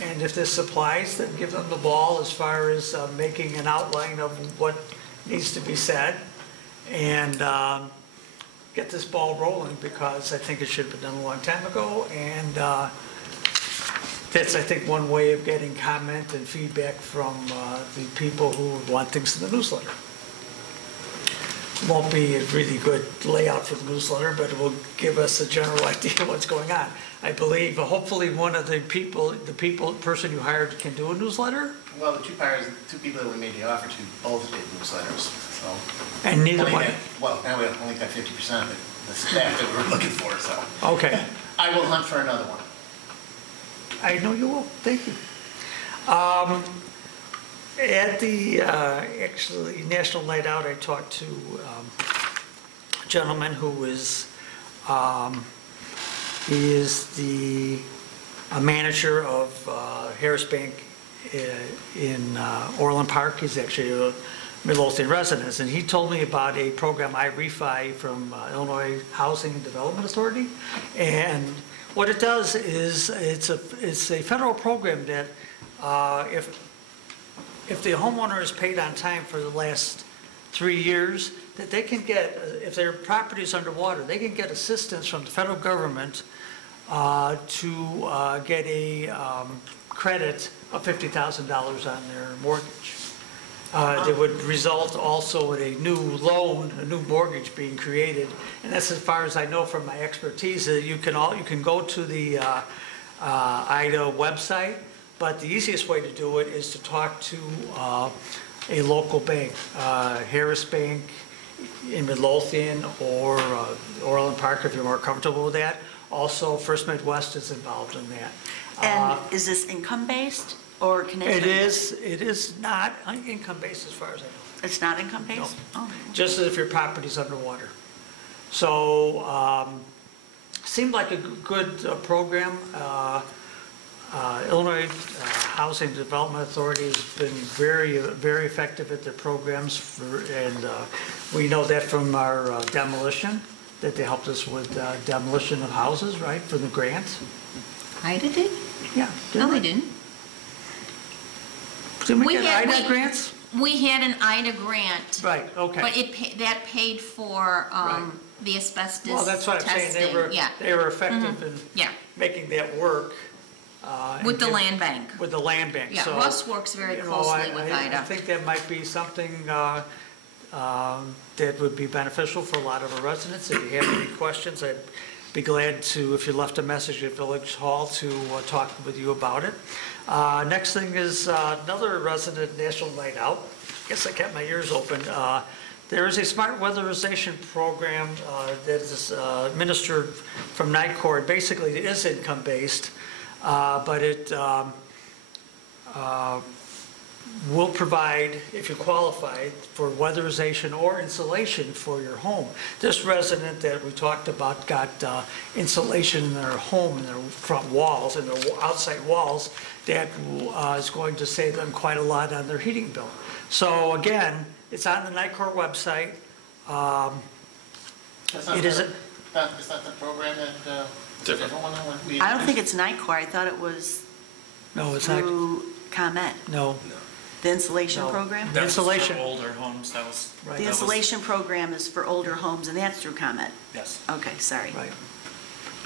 And if this applies, then give them the ball as far as making an outline of what needs to be said. And get this ball rolling because I think it should have been done a long time ago. And that's, I think, one way of getting comment and feedback from the people who want things in the newsletter. Won't be a really good layout for the newsletter, but it will give us a general idea of what's going on. I believe, hopefully, one of the person you hired can do a newsletter. Well, the two people that we made the offer to both did newsletters, so. And neither Only one. got- Well, now we only got 50% of it, the staff that we're looking for, so. Okay. I will hunt for another one. I know you will. Thank you. At the, actually, National Night Out, I talked to a gentleman who is, he is the manager of Harris Bank in Orland Park. He's actually a Midlothian resident, and he told me about a program I-REFI from Illinois Housing and Development Authority. And what it does is it's a federal program that if the homeowner is paid on time for the last 3 years, that they can get, if their property is underwater, they can get assistance from the federal government to get a credit of $50,000 on their mortgage. That would result also in a new loan, a new mortgage being created. And that's as far as I know from my expertise. You can go to the IDA website, but the easiest way to do it is to talk to a local bank, Harris Bank in Midlothian or Orland Park, if you're more comfortable with that. Also, First Midwest is involved in that. And is this income-based or can It is not income-based as far as I know. It's not income-based? Oh. Just as if your property's underwater. So, seemed like a good program. Illinois Housing Development Authority has been very, very effective at their programs, and we know that from our demolition, that they helped us with demolition of houses, right, for the grant. IDA did? Yeah. No, they didn't. Didn't we We get had- IDA we- grants? We had an IDA grant. Right, okay. But that paid for Right. the asbestos Well, that's what I'm saying, testing. Yeah. they were effective in Yeah, making that work. with the land bank. With the land bank, Yeah, so. Russ works very you know, closely with I IDA. think that might be something that would be beneficial for a lot of our residents. If you have any questions, I'd be glad to, if you left a message at Village Hall, to talk with you about it. Next thing is another resident National Night Out. Guess I kept my ears open. There is a smart weatherization program that is administered from NICOR. Basically, it is income-based, but it will provide, if you qualify, for weatherization or insulation for your home. This resident that we talked about got insulation in their home, in their front walls, and their outside walls, that is going to save them quite a lot on their heating bill. So again, it's on the NICOR website. It is, Is that the program that, Different. different one that we? I don't think it's NICOR, I thought it was no, it's not, through ComEd, no, the insulation No. program? The insulation. For older homes, that was. Right. The that was- insulation program is for older homes, and that's through ComEd. Yes. Okay, sorry. right.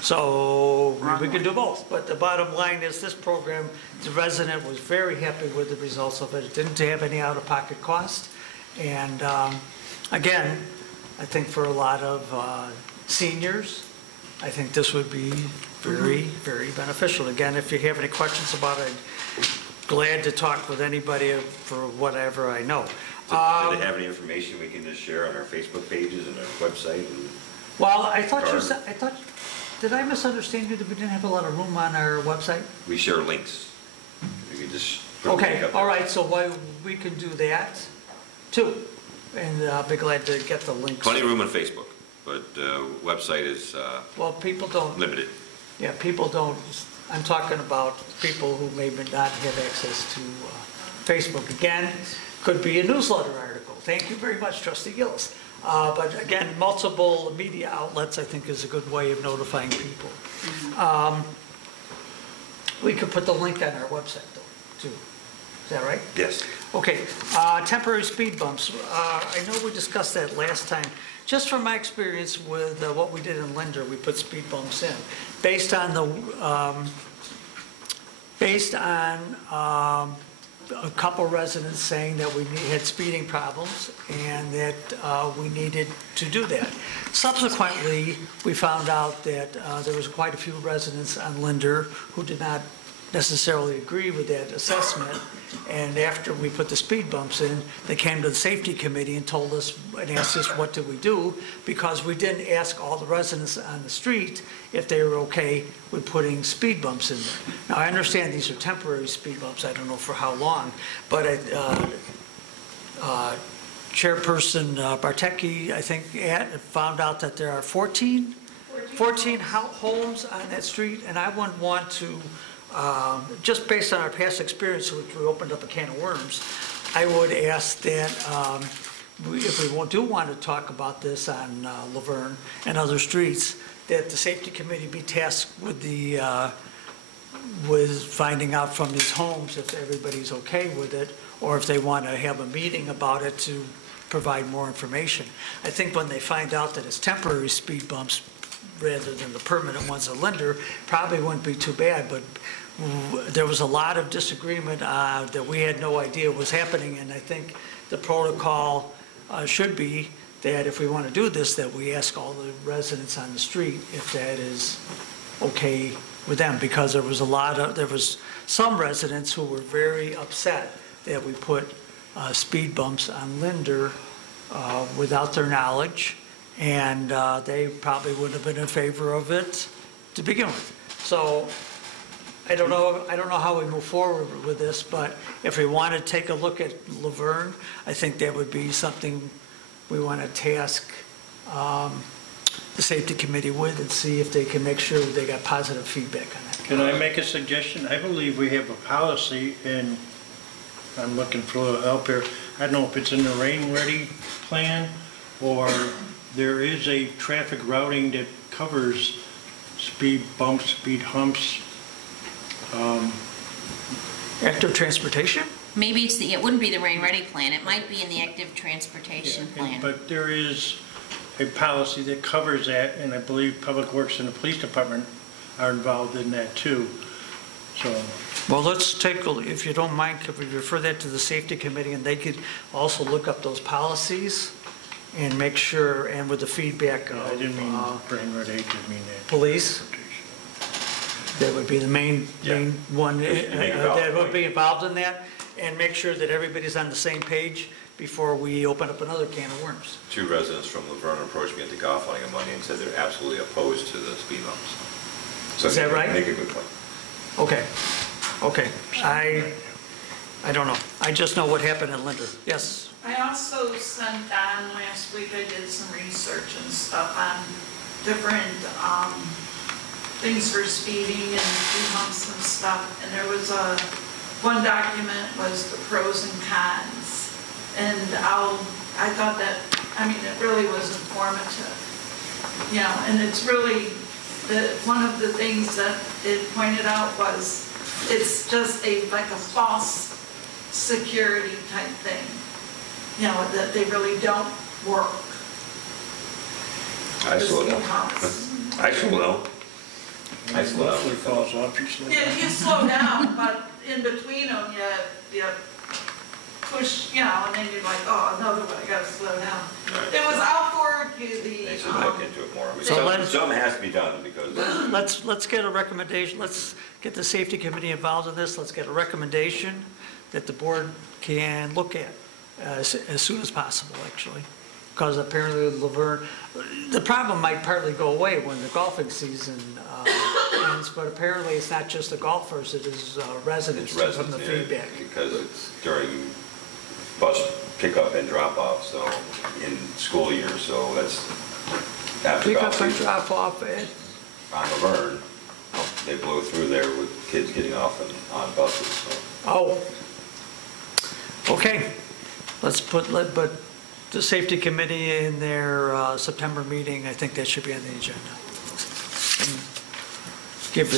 So Wrong we one. can do both, but the bottom line is this program, the resident was very happy with the results of it. It didn't have any out-of-pocket cost. And again, I think for a lot of seniors, I think this would be very, very beneficial. Again, if you have any questions about it, glad to talk with anybody for whatever I know. Do they have any information we can just share on our Facebook pages and our website? Well, I thought you Or- said, did I misunderstand you that we didn't have a lot of room on our website? We share links. We can just put a link Okay, up all there. right, so we can do that too. And I'll be glad to get the links. Plenty of room on Facebook, but website is Well, people don't, limited. yeah, people don't, I'm talking about people who may not have access to Facebook. Again, could be a newsletter article. Thank you very much, Trustee Gillis. But again, multiple media outlets, I think, is a good way of notifying people. We could put the link on our website, though, too. Is that right? Yes. Okay, temporary speed bumps. I know we discussed that last time. Just from my experience with what we did in Linder, we put speed bumps in. Based on a couple residents saying that we had speeding problems and that we needed to do that. Subsequently, we found out that there was quite a few residents on Linder who did not necessarily agree with that assessment. And after we put the speed bumps in, they came to the safety committee and told us and asked us what did we do, because we didn't ask all the residents on the street if they were okay with putting speed bumps in there. Now, I understand these are temporary speed bumps, I don't know for how long, but Chairperson Bartecki, I think, found out that there are 14 homes on that street, and I wouldn't want to, just based on our past experience, which we opened up a can of worms, I would ask that if we do want to talk about this on Laverne and other streets, that the safety committee be tasked with with finding out from these homes if everybody's okay with it, or if they want to have a meeting about it to provide more information. I think when they find out that it's temporary speed bumps rather than the permanent ones at Linder, probably wouldn't be too bad, but there was a lot of disagreement that we had no idea was happening, and I think the protocol should be that if we want to do this, that we ask all the residents on the street if that is okay with them, because there was some residents who were very upset that we put speed bumps on Linder without their knowledge, and they probably wouldn't have been in favor of it to begin with. So I don't know how we move forward with this, but if we want to take a look at Laverne, I think that would be something we want to task the safety committee with and see if they can make sure they got positive feedback on that. Can I make a suggestion? I believe we have a policy, and I'm looking for a little help here. I don't know if it's in the rain-ready plan, or there is a traffic routing that covers speed bumps, speed humps. Active transportation? Maybe it's it wouldn't be the Rain Ready plan, it might be in the active transportation Yeah, plan. But there is a policy that covers that, and I believe Public Works and the Police Department are involved in that too. So, Well, let's take, if you don't mind, could we refer that to the safety committee, and they could also look up those policies and make sure, and with the feedback I didn't mean of Rain Ready, I did mean that. police, that would be the main one, Just to make it valid that would point. be involved in that, and make sure that everybody's on the same page before we open up another can of worms. 2 residents from Laverne approached me at the golf outing on Monday and said they're absolutely opposed to the speed bumps. So Is that right? Make a good point. Okay, I don't know. I just know what happened in Linder. Yes? I also sent Don last week, I did some research and stuff on different things for speeding and speed bumps and stuff. And there was one document was the pros and cons. And I thought that, I mean, it really was informative. You know, and it's really, one of the things that it pointed out was it's just like a false security type thing. You know, that they really don't work. I slow down. I slow down. I slow down. Hopefully falls off, you slow Yeah, down. you slow down, but in between them, you push, you know, and then you're like, oh, another one, I gotta slow down. Right. It was, I'll forward you They should the, look into it more. I mean, So let's- Some has to be done because Let's get a recommendation, let's get the safety committee involved in this, let's get a recommendation that the board can look at as soon as possible, actually. Because apparently Laverne, the problem might partly go away when the golfing season ends, but apparently it's not just the golfers, it is residents it's from the residents, yeah, feedback. because it's during bus pickup and drop off, so in school year, so that's after Pick golf up and season. drop off, On Laverne, they blow through there with kids getting off on buses, so. oh. Okay, but the safety committee in their September meeting, I think that should be on the agenda. And give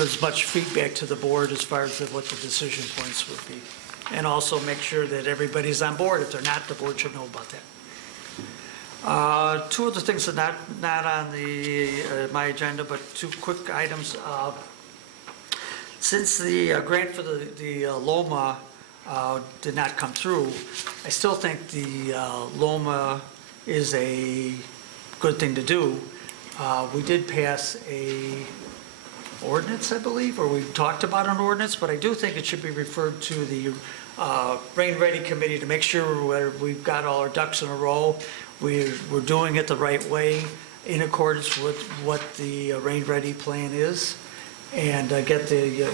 as much feedback to the board as far as what the decision points would be. And also make sure that everybody's on board. If they're not, the board should know about that. Two other things that not on my agenda, but two quick items. Since the grant for the Loma did not come through, I still think the Loma is a good thing to do. We did pass a ordinance, I believe, or we talked about an ordinance, but I do think it should be referred to the Rain Ready Committee to make sure we've got all our ducks in a row. We're doing it the right way in accordance with what the Rain Ready plan is, and get the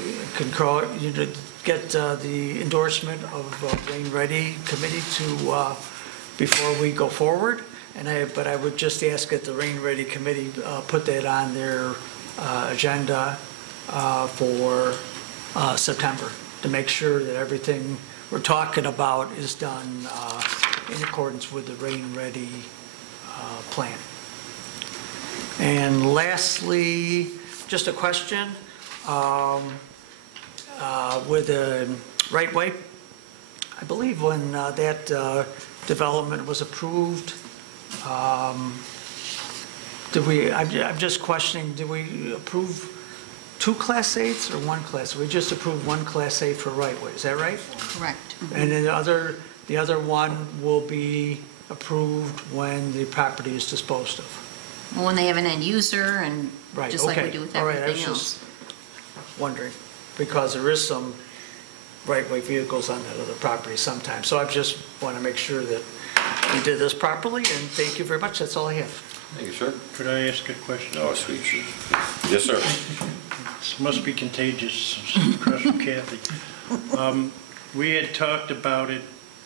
the endorsement of Rain Ready Committee to before we go forward. But I would just ask that the Rain Ready Committee put that on their agenda for September to make sure that everything we're talking about is done in accordance with the Rain Ready plan. And lastly, just a question with the right way. I believe when that development was approved, I'm just questioning, did we approve 2 Class 8s or 1 Class? We just approved 1 Class 8 for right way, is that right? Correct. And then the other one will be approved when the property is disposed of? Well, when they have an end user and Right, just like we okay. do with All right, I was everything else. just wondering, because there is some right-way vehicles on that other property sometimes. So I just want to make sure that we did this properly, and thank you very much. That's all I have. Thank you, sir. Could I ask a question? Oh, sweet. Yes, sir. This must be contagious, across from Kathy. We had talked about it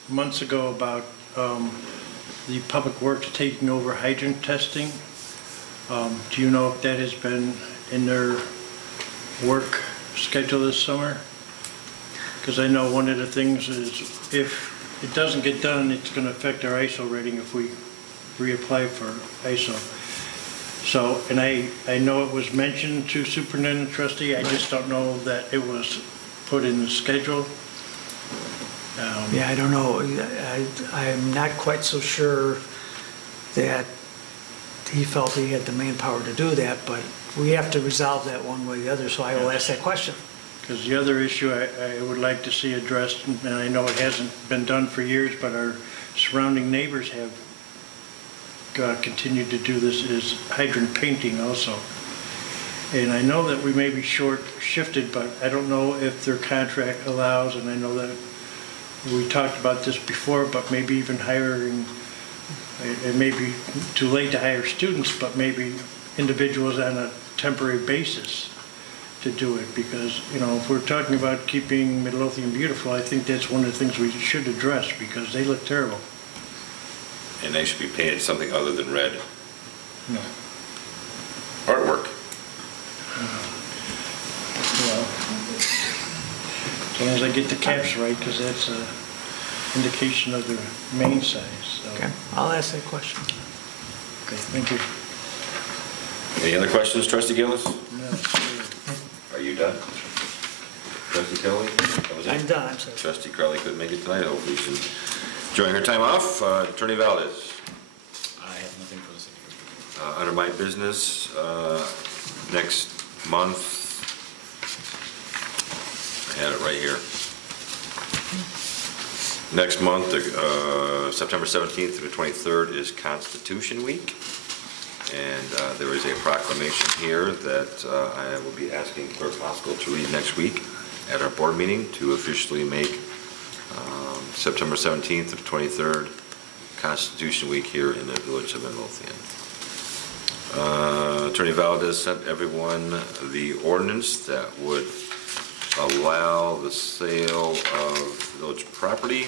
months ago about the Public Works taking over hydrant testing. Do you know if that has been in their work schedule this summer? Because I know one of the things is if it doesn't get done, it's going to affect our ISO rating if we reapply for ISO. So, and I know it was mentioned to superintendent trustee, I just don't know that it was put in the schedule. Yeah, I don't know. I'm not quite so sure that he felt he had the manpower to do that, but we have to resolve that one way or the other, so I will ask that question. Because the other issue I would like to see addressed, and I know it hasn't been done for years, but our surrounding neighbors have continued to do this, is hydrant painting also. And I know that we may be shifted, but I don't know if their contract allows, and I know that we talked about this before, but maybe even hiring, it may be too late to hire students, but maybe individuals on a temporary basis to do it, because, you know, if we're talking about keeping Midlothian beautiful, I think that's one of the things we should address, because they look terrible. And they should be painted something other than red. No. Artwork. Well, as long as I get the caps right, because that's an indication of the main size, so. Okay, I'll ask that question. Okay, thank you. Any other questions, Trustee Gillis? No, sure. Are you done? Trustee Kelly? That was it? I'm done, I'm sorry. Trustee Crowley couldn't make it tonight. Hopefully she's enjoying her time off. Attorney Valdez. I have nothing for the city. Under my business, next month, I had it right here. Next month, September 17th to the 23rd is Constitution Week. And there is a proclamation here that I will be asking Clerk Hoskell to read next week at our board meeting to officially make September 17th to the 23rd Constitution Week here in the village of Midlothian. Attorney Valdez sent everyone the ordinance that would allow the sale of village property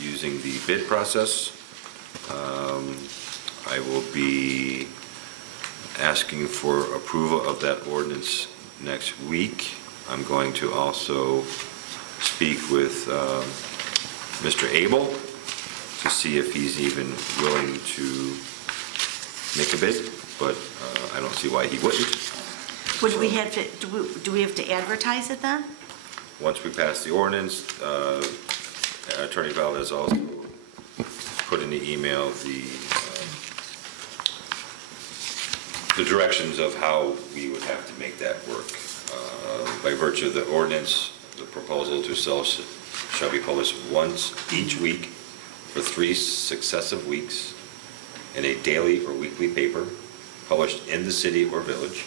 using the bid process. I will be asking for approval of that ordinance next week. I'm going to also speak with Mr. Abel to see if he's even willing to make a bid, but I don't see why he wouldn't. Would we have to, do we have to advertise it then? Once we pass the ordinance, Attorney Valdez also put in the email the directions of how we would have to make that work. By virtue of the ordinance, the proposal to sell shall be published once each week for 3 successive weeks in a daily or weekly paper published in the city or village.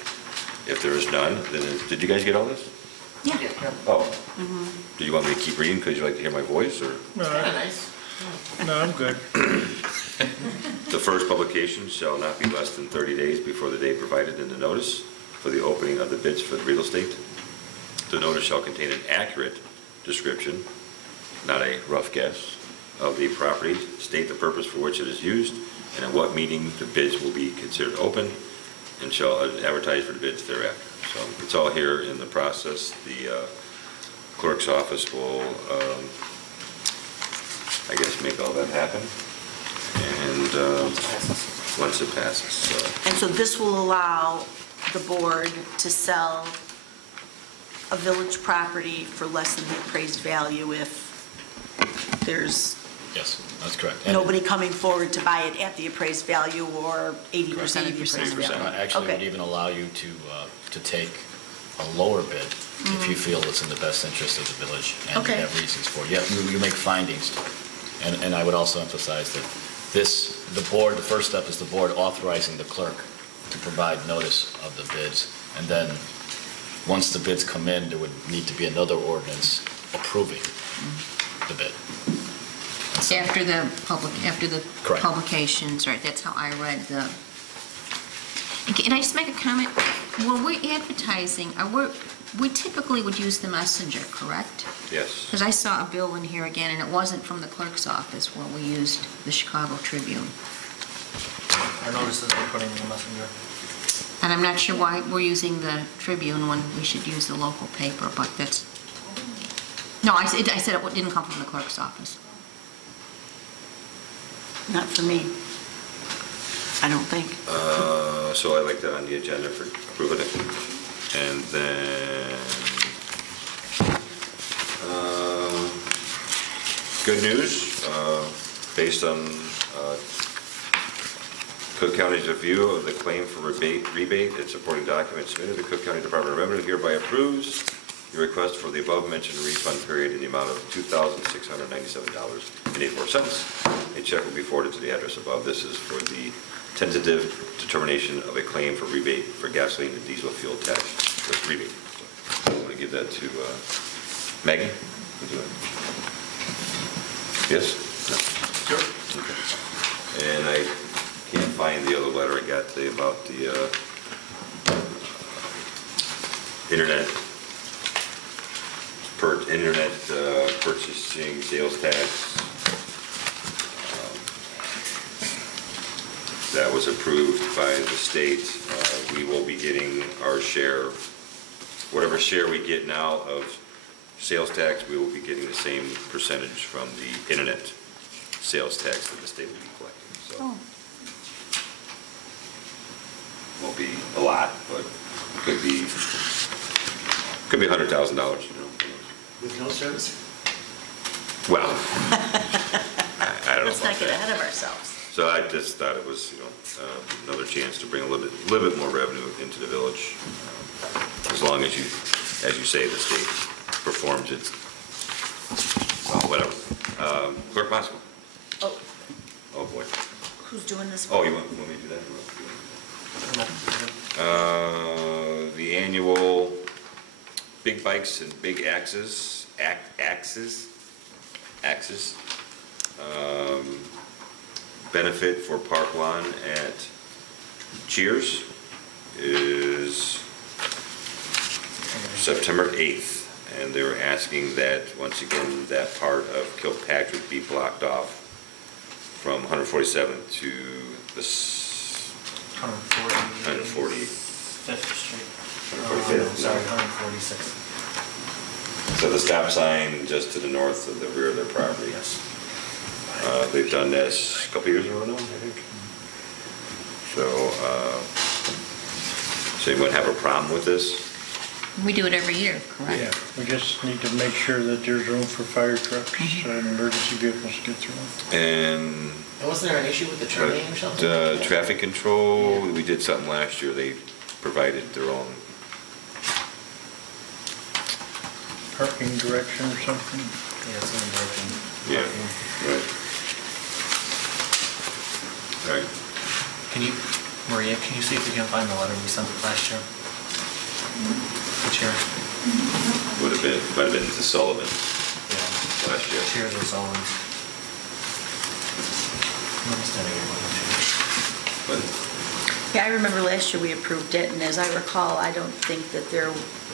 If there is none, then, did you guys get all this? Yeah. Oh. Do you want me to keep reading because you like to hear my voice, or? No, I'm good. The first publication shall not be less than 30 days before the date provided in the notice for the opening of the bids for the real estate. The notice shall contain an accurate description, not a rough guess, of the property, state the purpose for which it is used, and at what meeting the bids will be considered open, and shall advertise for the bids thereafter. So it's all here in the process. The clerk's office will, I guess, make all that happen. And once it passes. So. And so this will allow the board to sell a village property for less than the appraised value if there's Yes, that's correct. And nobody coming forward to buy it at the appraised value or 80% of the appraised 80%. value. Actually, it would Okay. even allow you to take a lower bid if you feel it's in the best interest of the village and Okay. you have reasons for it. Yeah, you make findings. And I would also emphasize that the first step is the board authorizing the clerk to provide notice of the bids. And then, once the bids come in, there would need to be another ordinance approving the bid. After the Correct. publications, right, that's how I read the. Can I just make a comment? When we're advertising, we typically would use the messenger, correct? Yes. Because I saw a bill in here again, and it wasn't from the clerk's office where we used the Chicago Tribune. Our notices we're putting in the messenger. And I'm not sure why we're using the Tribune when we should use the local paper, but that's, no, I said it didn't come from the clerk's office. Not for me. I don't think. So I like that on the agenda for approving it. And then good news, based on Cook County's review of the claim for rebate and supporting documents submitted, the Cook County Department of Revenue hereby approves your request for the above-mentioned refund period in the amount of $2,697.84. A check will be forwarded to the address above. This is for the tentative determination of a claim for rebate for gasoline and diesel fuel tax rebate. So I'm going to give that to Maggie. Would you like? Yes? No? Sure. Okay. And I can't find the other letter I got about the internet purchasing sales tax. That was approved by the state. We will be getting our share, whatever share we get now of sales tax, we will be getting the same percentage from the internet sales tax that the state will be collecting. So won't be a lot, but could be $100,000. You know. With no service? Well, I don't know. Let's not get ahead of ourselves. So I just thought it was, another chance to bring a little bit more revenue into the village. As long as you say, the state performs its, well, whatever. Clerk Moscow. Oh, boy. Who's doing this? Oh, you want me to do that? The annual Big Bikes and Big Axes, benefit for Park Lawn at Cheers is September 8th. And they were asking that, once again, that part of Kilpatrick be blocked off from 147th to the 145th Street. 145th? Sorry, 146th. So the stop sign just to the north of the rear of their property. Yes. They've done this a couple years ago now, I think. So you wouldn't have a problem with this? We do it every year, correct? Yeah, we just need to make sure that there's room for fire trucks and emergency vehicles to get through. And Wasn't there an issue with the turning or something? traffic control, we did something last year. They provided their own. Parking direction or something? Yeah, it's in the direction. Yeah, right. Right. Maria, can you see if you can find the letter we sent last year? Which year? Might have been to Sullivan Yeah. last year. Cheers or Sullivan's. But Yeah, I remember last year we approved it, and as I recall, I don't think that there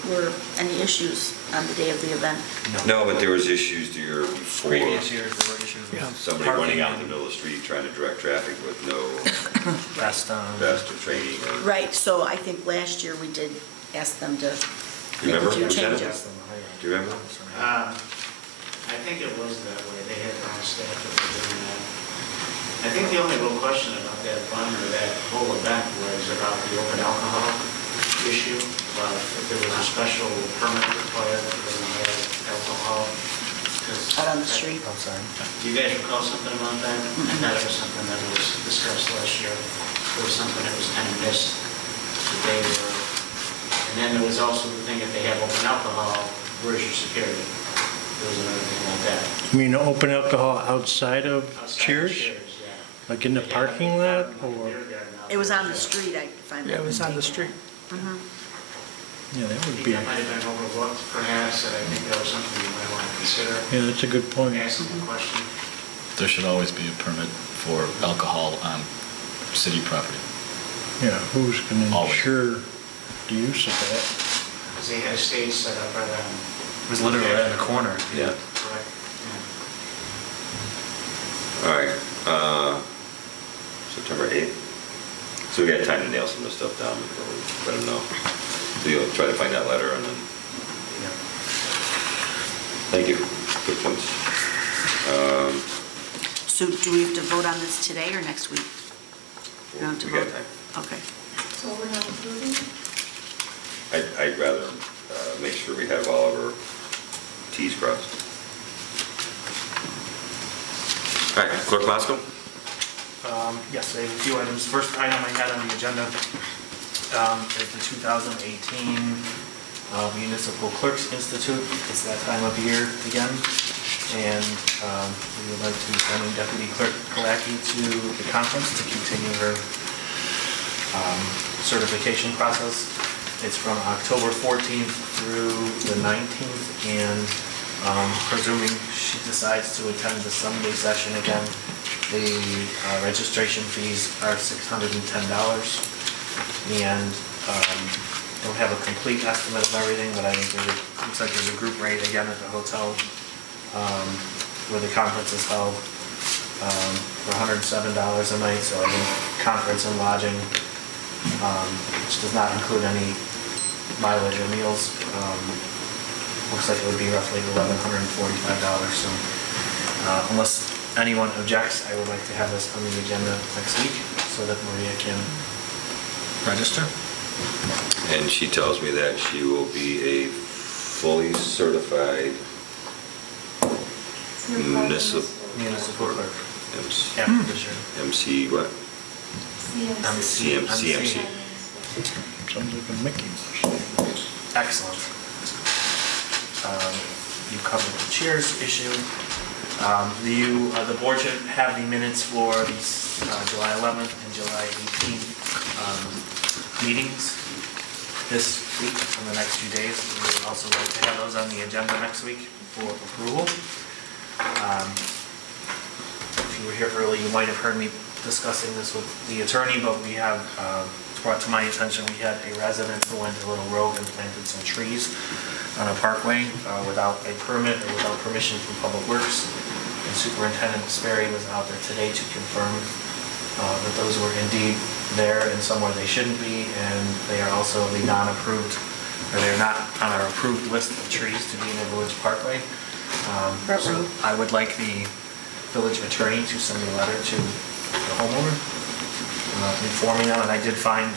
were any issues on the day of the event. no, but there was issues the year before. Previous years, there were issues with Somebody running out in the middle of the street trying to direct traffic with no vest on. vest or training. Right, so I think last year we did ask them to make a Remember? few Lieutenant? changes. Do you remember? I think it was that way. They had their own staff that were doing that. I think the only real question about that fund or that whole event was about the open alcohol issue. If there was a special permit required for them to have alcohol. Out on the street. I'm sorry. Do you guys recall something about that? I thought it was something that was discussed last year. It was something that was kind of missed. That they were, and then there was also the thing, if they have open alcohol, where's your security? There was another thing like that. You mean open alcohol outside of Outside of Cheers? yeah. Like in the parking lot or? It was on the street, if I'm Yeah, it was on the street. Yeah, that I would think be, that might have been overlooked perhaps, and I think that was something you might want to consider, yeah, that's a good point. asking the question. There should always be a permit for alcohol on city property. Yeah, who's going to Always. ensure the use of that? Because they had a stage set up right on. It was literally right in the corner. Yeah. Correct. All right. September 8th. So we got time to nail some of this stuff down before we let them know. So you'll try to find that letter and then. Thank you. Good points. So do we have to vote on this today or next week? We don't have to We got vote? time. Okay. So we're not approving? I'd rather make sure we have all of our Ts crossed. Clerk Moscow? Yes, I have a few items. First item I had on the agenda is the 2018 Municipal Clerks Institute. It's that time of year again, and we would like to send Deputy Clerk Kalaki to the conference to continue her certification process. It's from October 14th through the 19th, and presuming she decides to attend the Sunday session again, the registration fees are $610, and don't have a complete estimate of everything, but I think it looks like there's a group rate again at the hotel where the conference is held for $107 a night, so I think conference and lodging, which does not include any mileage or meals, looks like it would be roughly $1,145. So unless anyone objects, I would like to have this on the agenda next week so that Maria can register. And she tells me that she will be a fully certified Municipal clerk. MC, After this year. MC what? CMC. Sounds like a Mickey Mouse. Excellent. You covered the chairs issue. The board should have the minutes for these July 11th and July 18th meetings this week and the next few days. We would also like to have those on the agenda next week for approval. If you were here early, you might have heard me discussing this with the attorney, but we have brought to my attention, we had a resident who went a little rogue and planted some trees on a parkway without a permit or without permission from Public Works. And Superintendent Sperry was out there today to confirm that those were indeed there and somewhere they shouldn't be, and they are also the non-approved, or they're not on our approved list of trees to be in a village parkway. So I would like the village attorney to send a letter to the homeowner informing them, and I did find,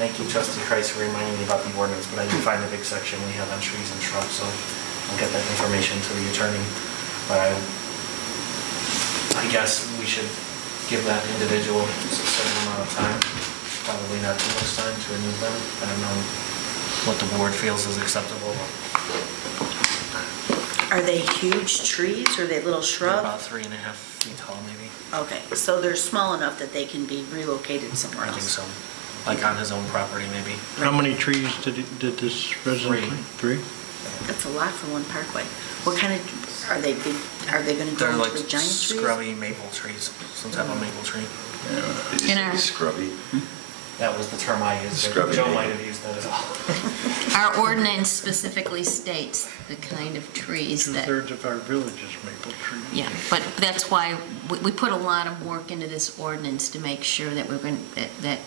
thank you Trustee Kreis for reminding me about the ordinance, but I did find the big section we have on trees and shrubs, so I'll get that information to the attorney. But I guess we should give that individual a certain amount of time, probably not too much time to remove them. I don't know what the board feels is acceptable. Are they huge trees or are they little They're shrubs? about 3.5 feet tall, maybe. Okay, so they're small enough that they can be relocated somewhere I think else? so. Like on his own property, maybe. How many trees did this resident plant? 3? That's a lot for one parkway. What kind of, are they big, are they gonna They're go like into the giant trees? scrubby maple trees, some type of maple tree. Did you In say our- scrubby? That was the term I used. Scrubby Joe maple. might have used that as well. Our ordinance specifically states the kind of trees that, 2/3 of our village is maple trees. yeah, but that's why we put a lot of work into this ordinance to make sure that that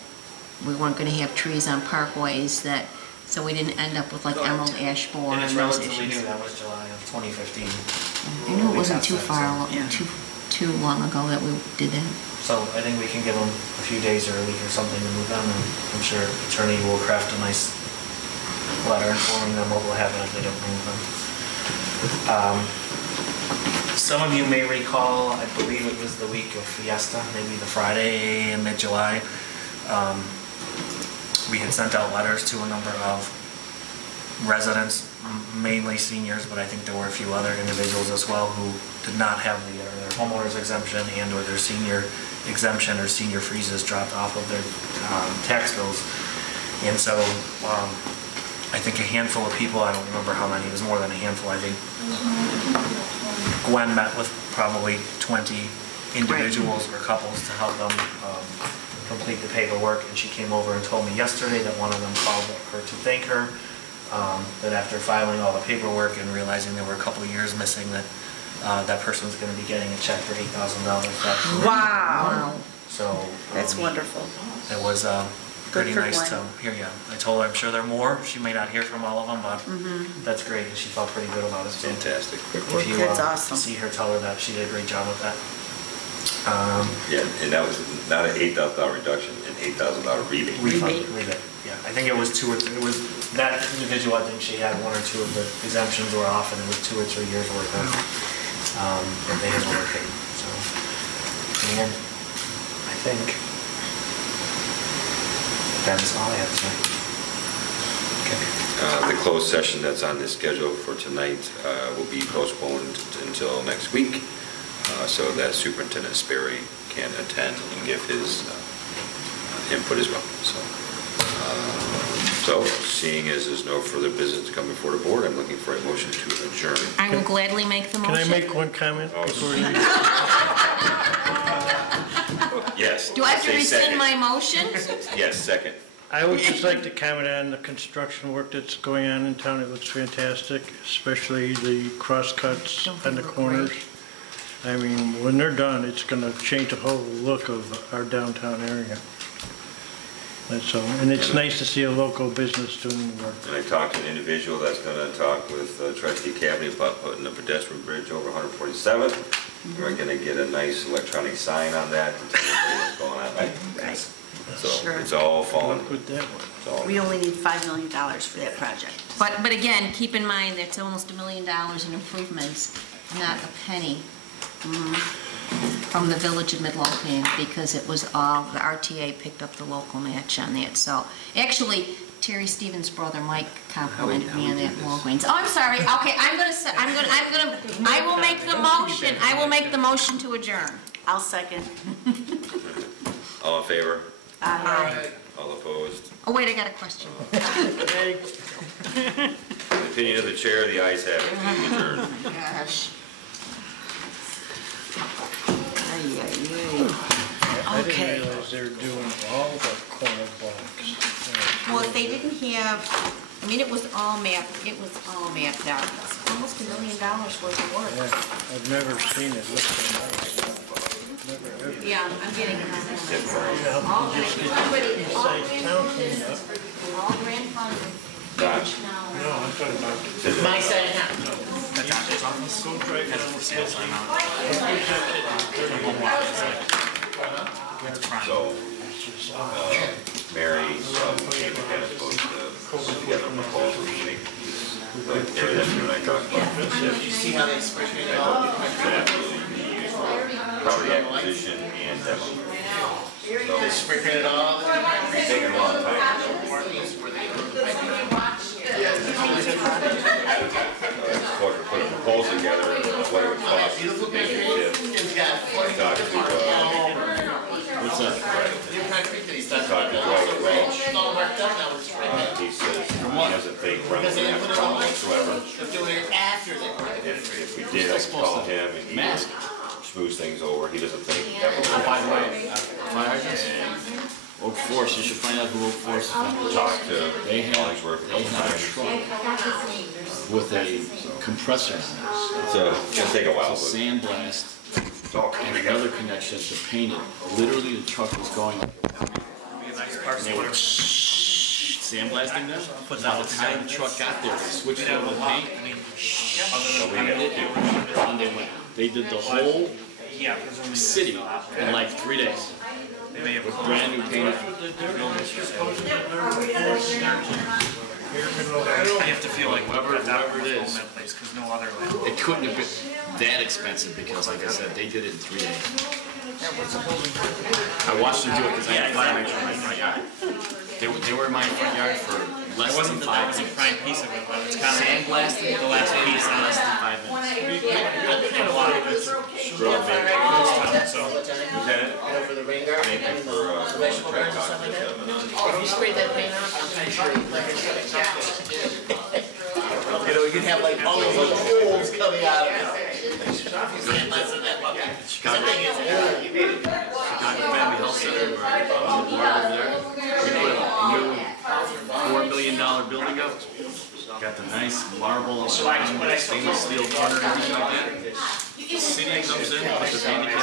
we weren't going to have trees on parkways that, so we didn't end up with like emerald ash borer And and it's those relatively new, issues. that was July of 2015. I knew it wasn't too We passed far, that, so- too long ago that we did that. So I think we can give them a few days or a week or something to move them, and I'm sure the attorney will craft a nice letter informing them what will happen if they don't move them. Some of you may recall, I believe it was the week of Fiesta, maybe the Friday in mid-July, we had sent out letters to a number of residents, mainly seniors, but I think there were a few other individuals as well who did not have their homeowner's exemption and or their senior exemption or senior freezes dropped off of their tax bills. And so I think a handful of people, I don't remember how many, it was more than a handful, I think. Gwen met with probably 20 individuals or couples to help them complete the paperwork, and she came over and told me yesterday that one of them called her to thank her, that after filing all the paperwork and realizing there were a couple of years missing, that that person's going to be getting a check for $8,000 back. Wow, So. that's wonderful. It was pretty for nice to Gwen. hear you. I told her I'm sure there are more. She may not hear from all of them, but that's great, and she felt pretty good about it. So Fantastic. if you That's awesome. see her, tell her that she did a great job with that. Yeah, and that was not an $8,000 reduction, an $8,000 rebate. Rebate. Yeah, I think it was that individual, I think she had 1 or 2 of the exemptions were off, and it was 2 or 3 years worth of that they had overpaid. So And I think that's all I have to say. The closed session that's on the schedule for tonight will be postponed until next week, so that Superintendent Sperry can attend and give his input as well. So seeing as there's no further business to come before the board, I'm looking for a motion to adjourn. I will gladly make the motion. Can I make one comment? before you- Yes. Do I have to say rescind second. my motion? Yes, second. I would just like to comment on the construction work that's going on in town. It looks fantastic, especially the crosscuts and the corners. I mean, when they're done, it's going to change the whole look of our downtown area. That's all. And it's nice to see a local business doing the work. And I talked to an individual that's going to talk with Trustee Cabinet about putting a pedestrian bridge over 147th. We're going to get a nice electronic sign on that to tell everybody what's going on. Right. So Sure. it's all falling. Look at that one. It's all- We only need $5 million for that project. But again, keep in mind, that's almost $1 million in improvements, not a penny from the village of Midlothian, because it was all, the RTA picked up the local match on that. So, actually, Terry Stevens' brother Mike complimented me on that Walgreens. Oh, I'm sorry. Okay, I will make the motion. I will make the motion to adjourn. I'll second. All in favor? Aye. All opposed? Oh, wait, I got a question. In the opinion of the chair, the ayes have it. Meeting adjourned. Gosh. I Okay. didn't realize they were doing all the corner blocks. Well, if they didn't have, I mean, it was all mapped out. It's almost $1 million worth of Yeah, work. I've never seen it look so nice. Never, ever. Yeah, I'm getting compliments. All grant funded. My second half. The doctor's office has the sale sign on it. So, Mary, Chamber kind of supposed to put together a proposal to make these, like, Terry, that's what I talked about. You see how they spray painted all the Property acquisition and demo. They spray painted all the It's taking a long time. Supposed to put a proposal together of what it would cost to make it fit. It's got Talked to, What's that? new concrete that he's done. Talked to Dwight Welch. It's all marked up now with spray paint. He says he doesn't think Brent would have a problem whatsoever. They're doing it after they put it in. If we did, I could call him and he would smooth things over. He doesn't think that would Oh, by the way, fire hydrants, Oak Forest, you should find out who Oak Forest is. talk to They have Hollingsworth a a couple times. truck with a compressor on it. It's gonna take a while, It's a but sandblast it's all coming and together. another connection to paint it. Literally, the truck was going, and they were sandblasting them. By the time the truck got there, they switched over the paint. And they went, they did the whole city in like 3 days. With brand new paint. I have to feel like Whoever it is. that place, because no other way. It couldn't have been that expensive because, like I said, they did it in 3 days. I watched them do it because I had fire hydrants in my front yard. They were in my front yard for less than 5 That was a minutes. prime piece of it, but it's kind of Sandblasting the last piece in less than 5 minutes. And a lot of it's so. Lieutenant, Over the rain garden. thank you for Vegetable track gardens and talking stuff like with that. them. If you sprayed that paint on, I'm pretty sure, like I said, exactly. You know, you can have like all those little holes coming out of it. Chicago Family Health Center, where I'm on the board over there. We put a new $4 million building up. Got the nice marble, stainless steel corner and everything like that. City comes in, puts the handicap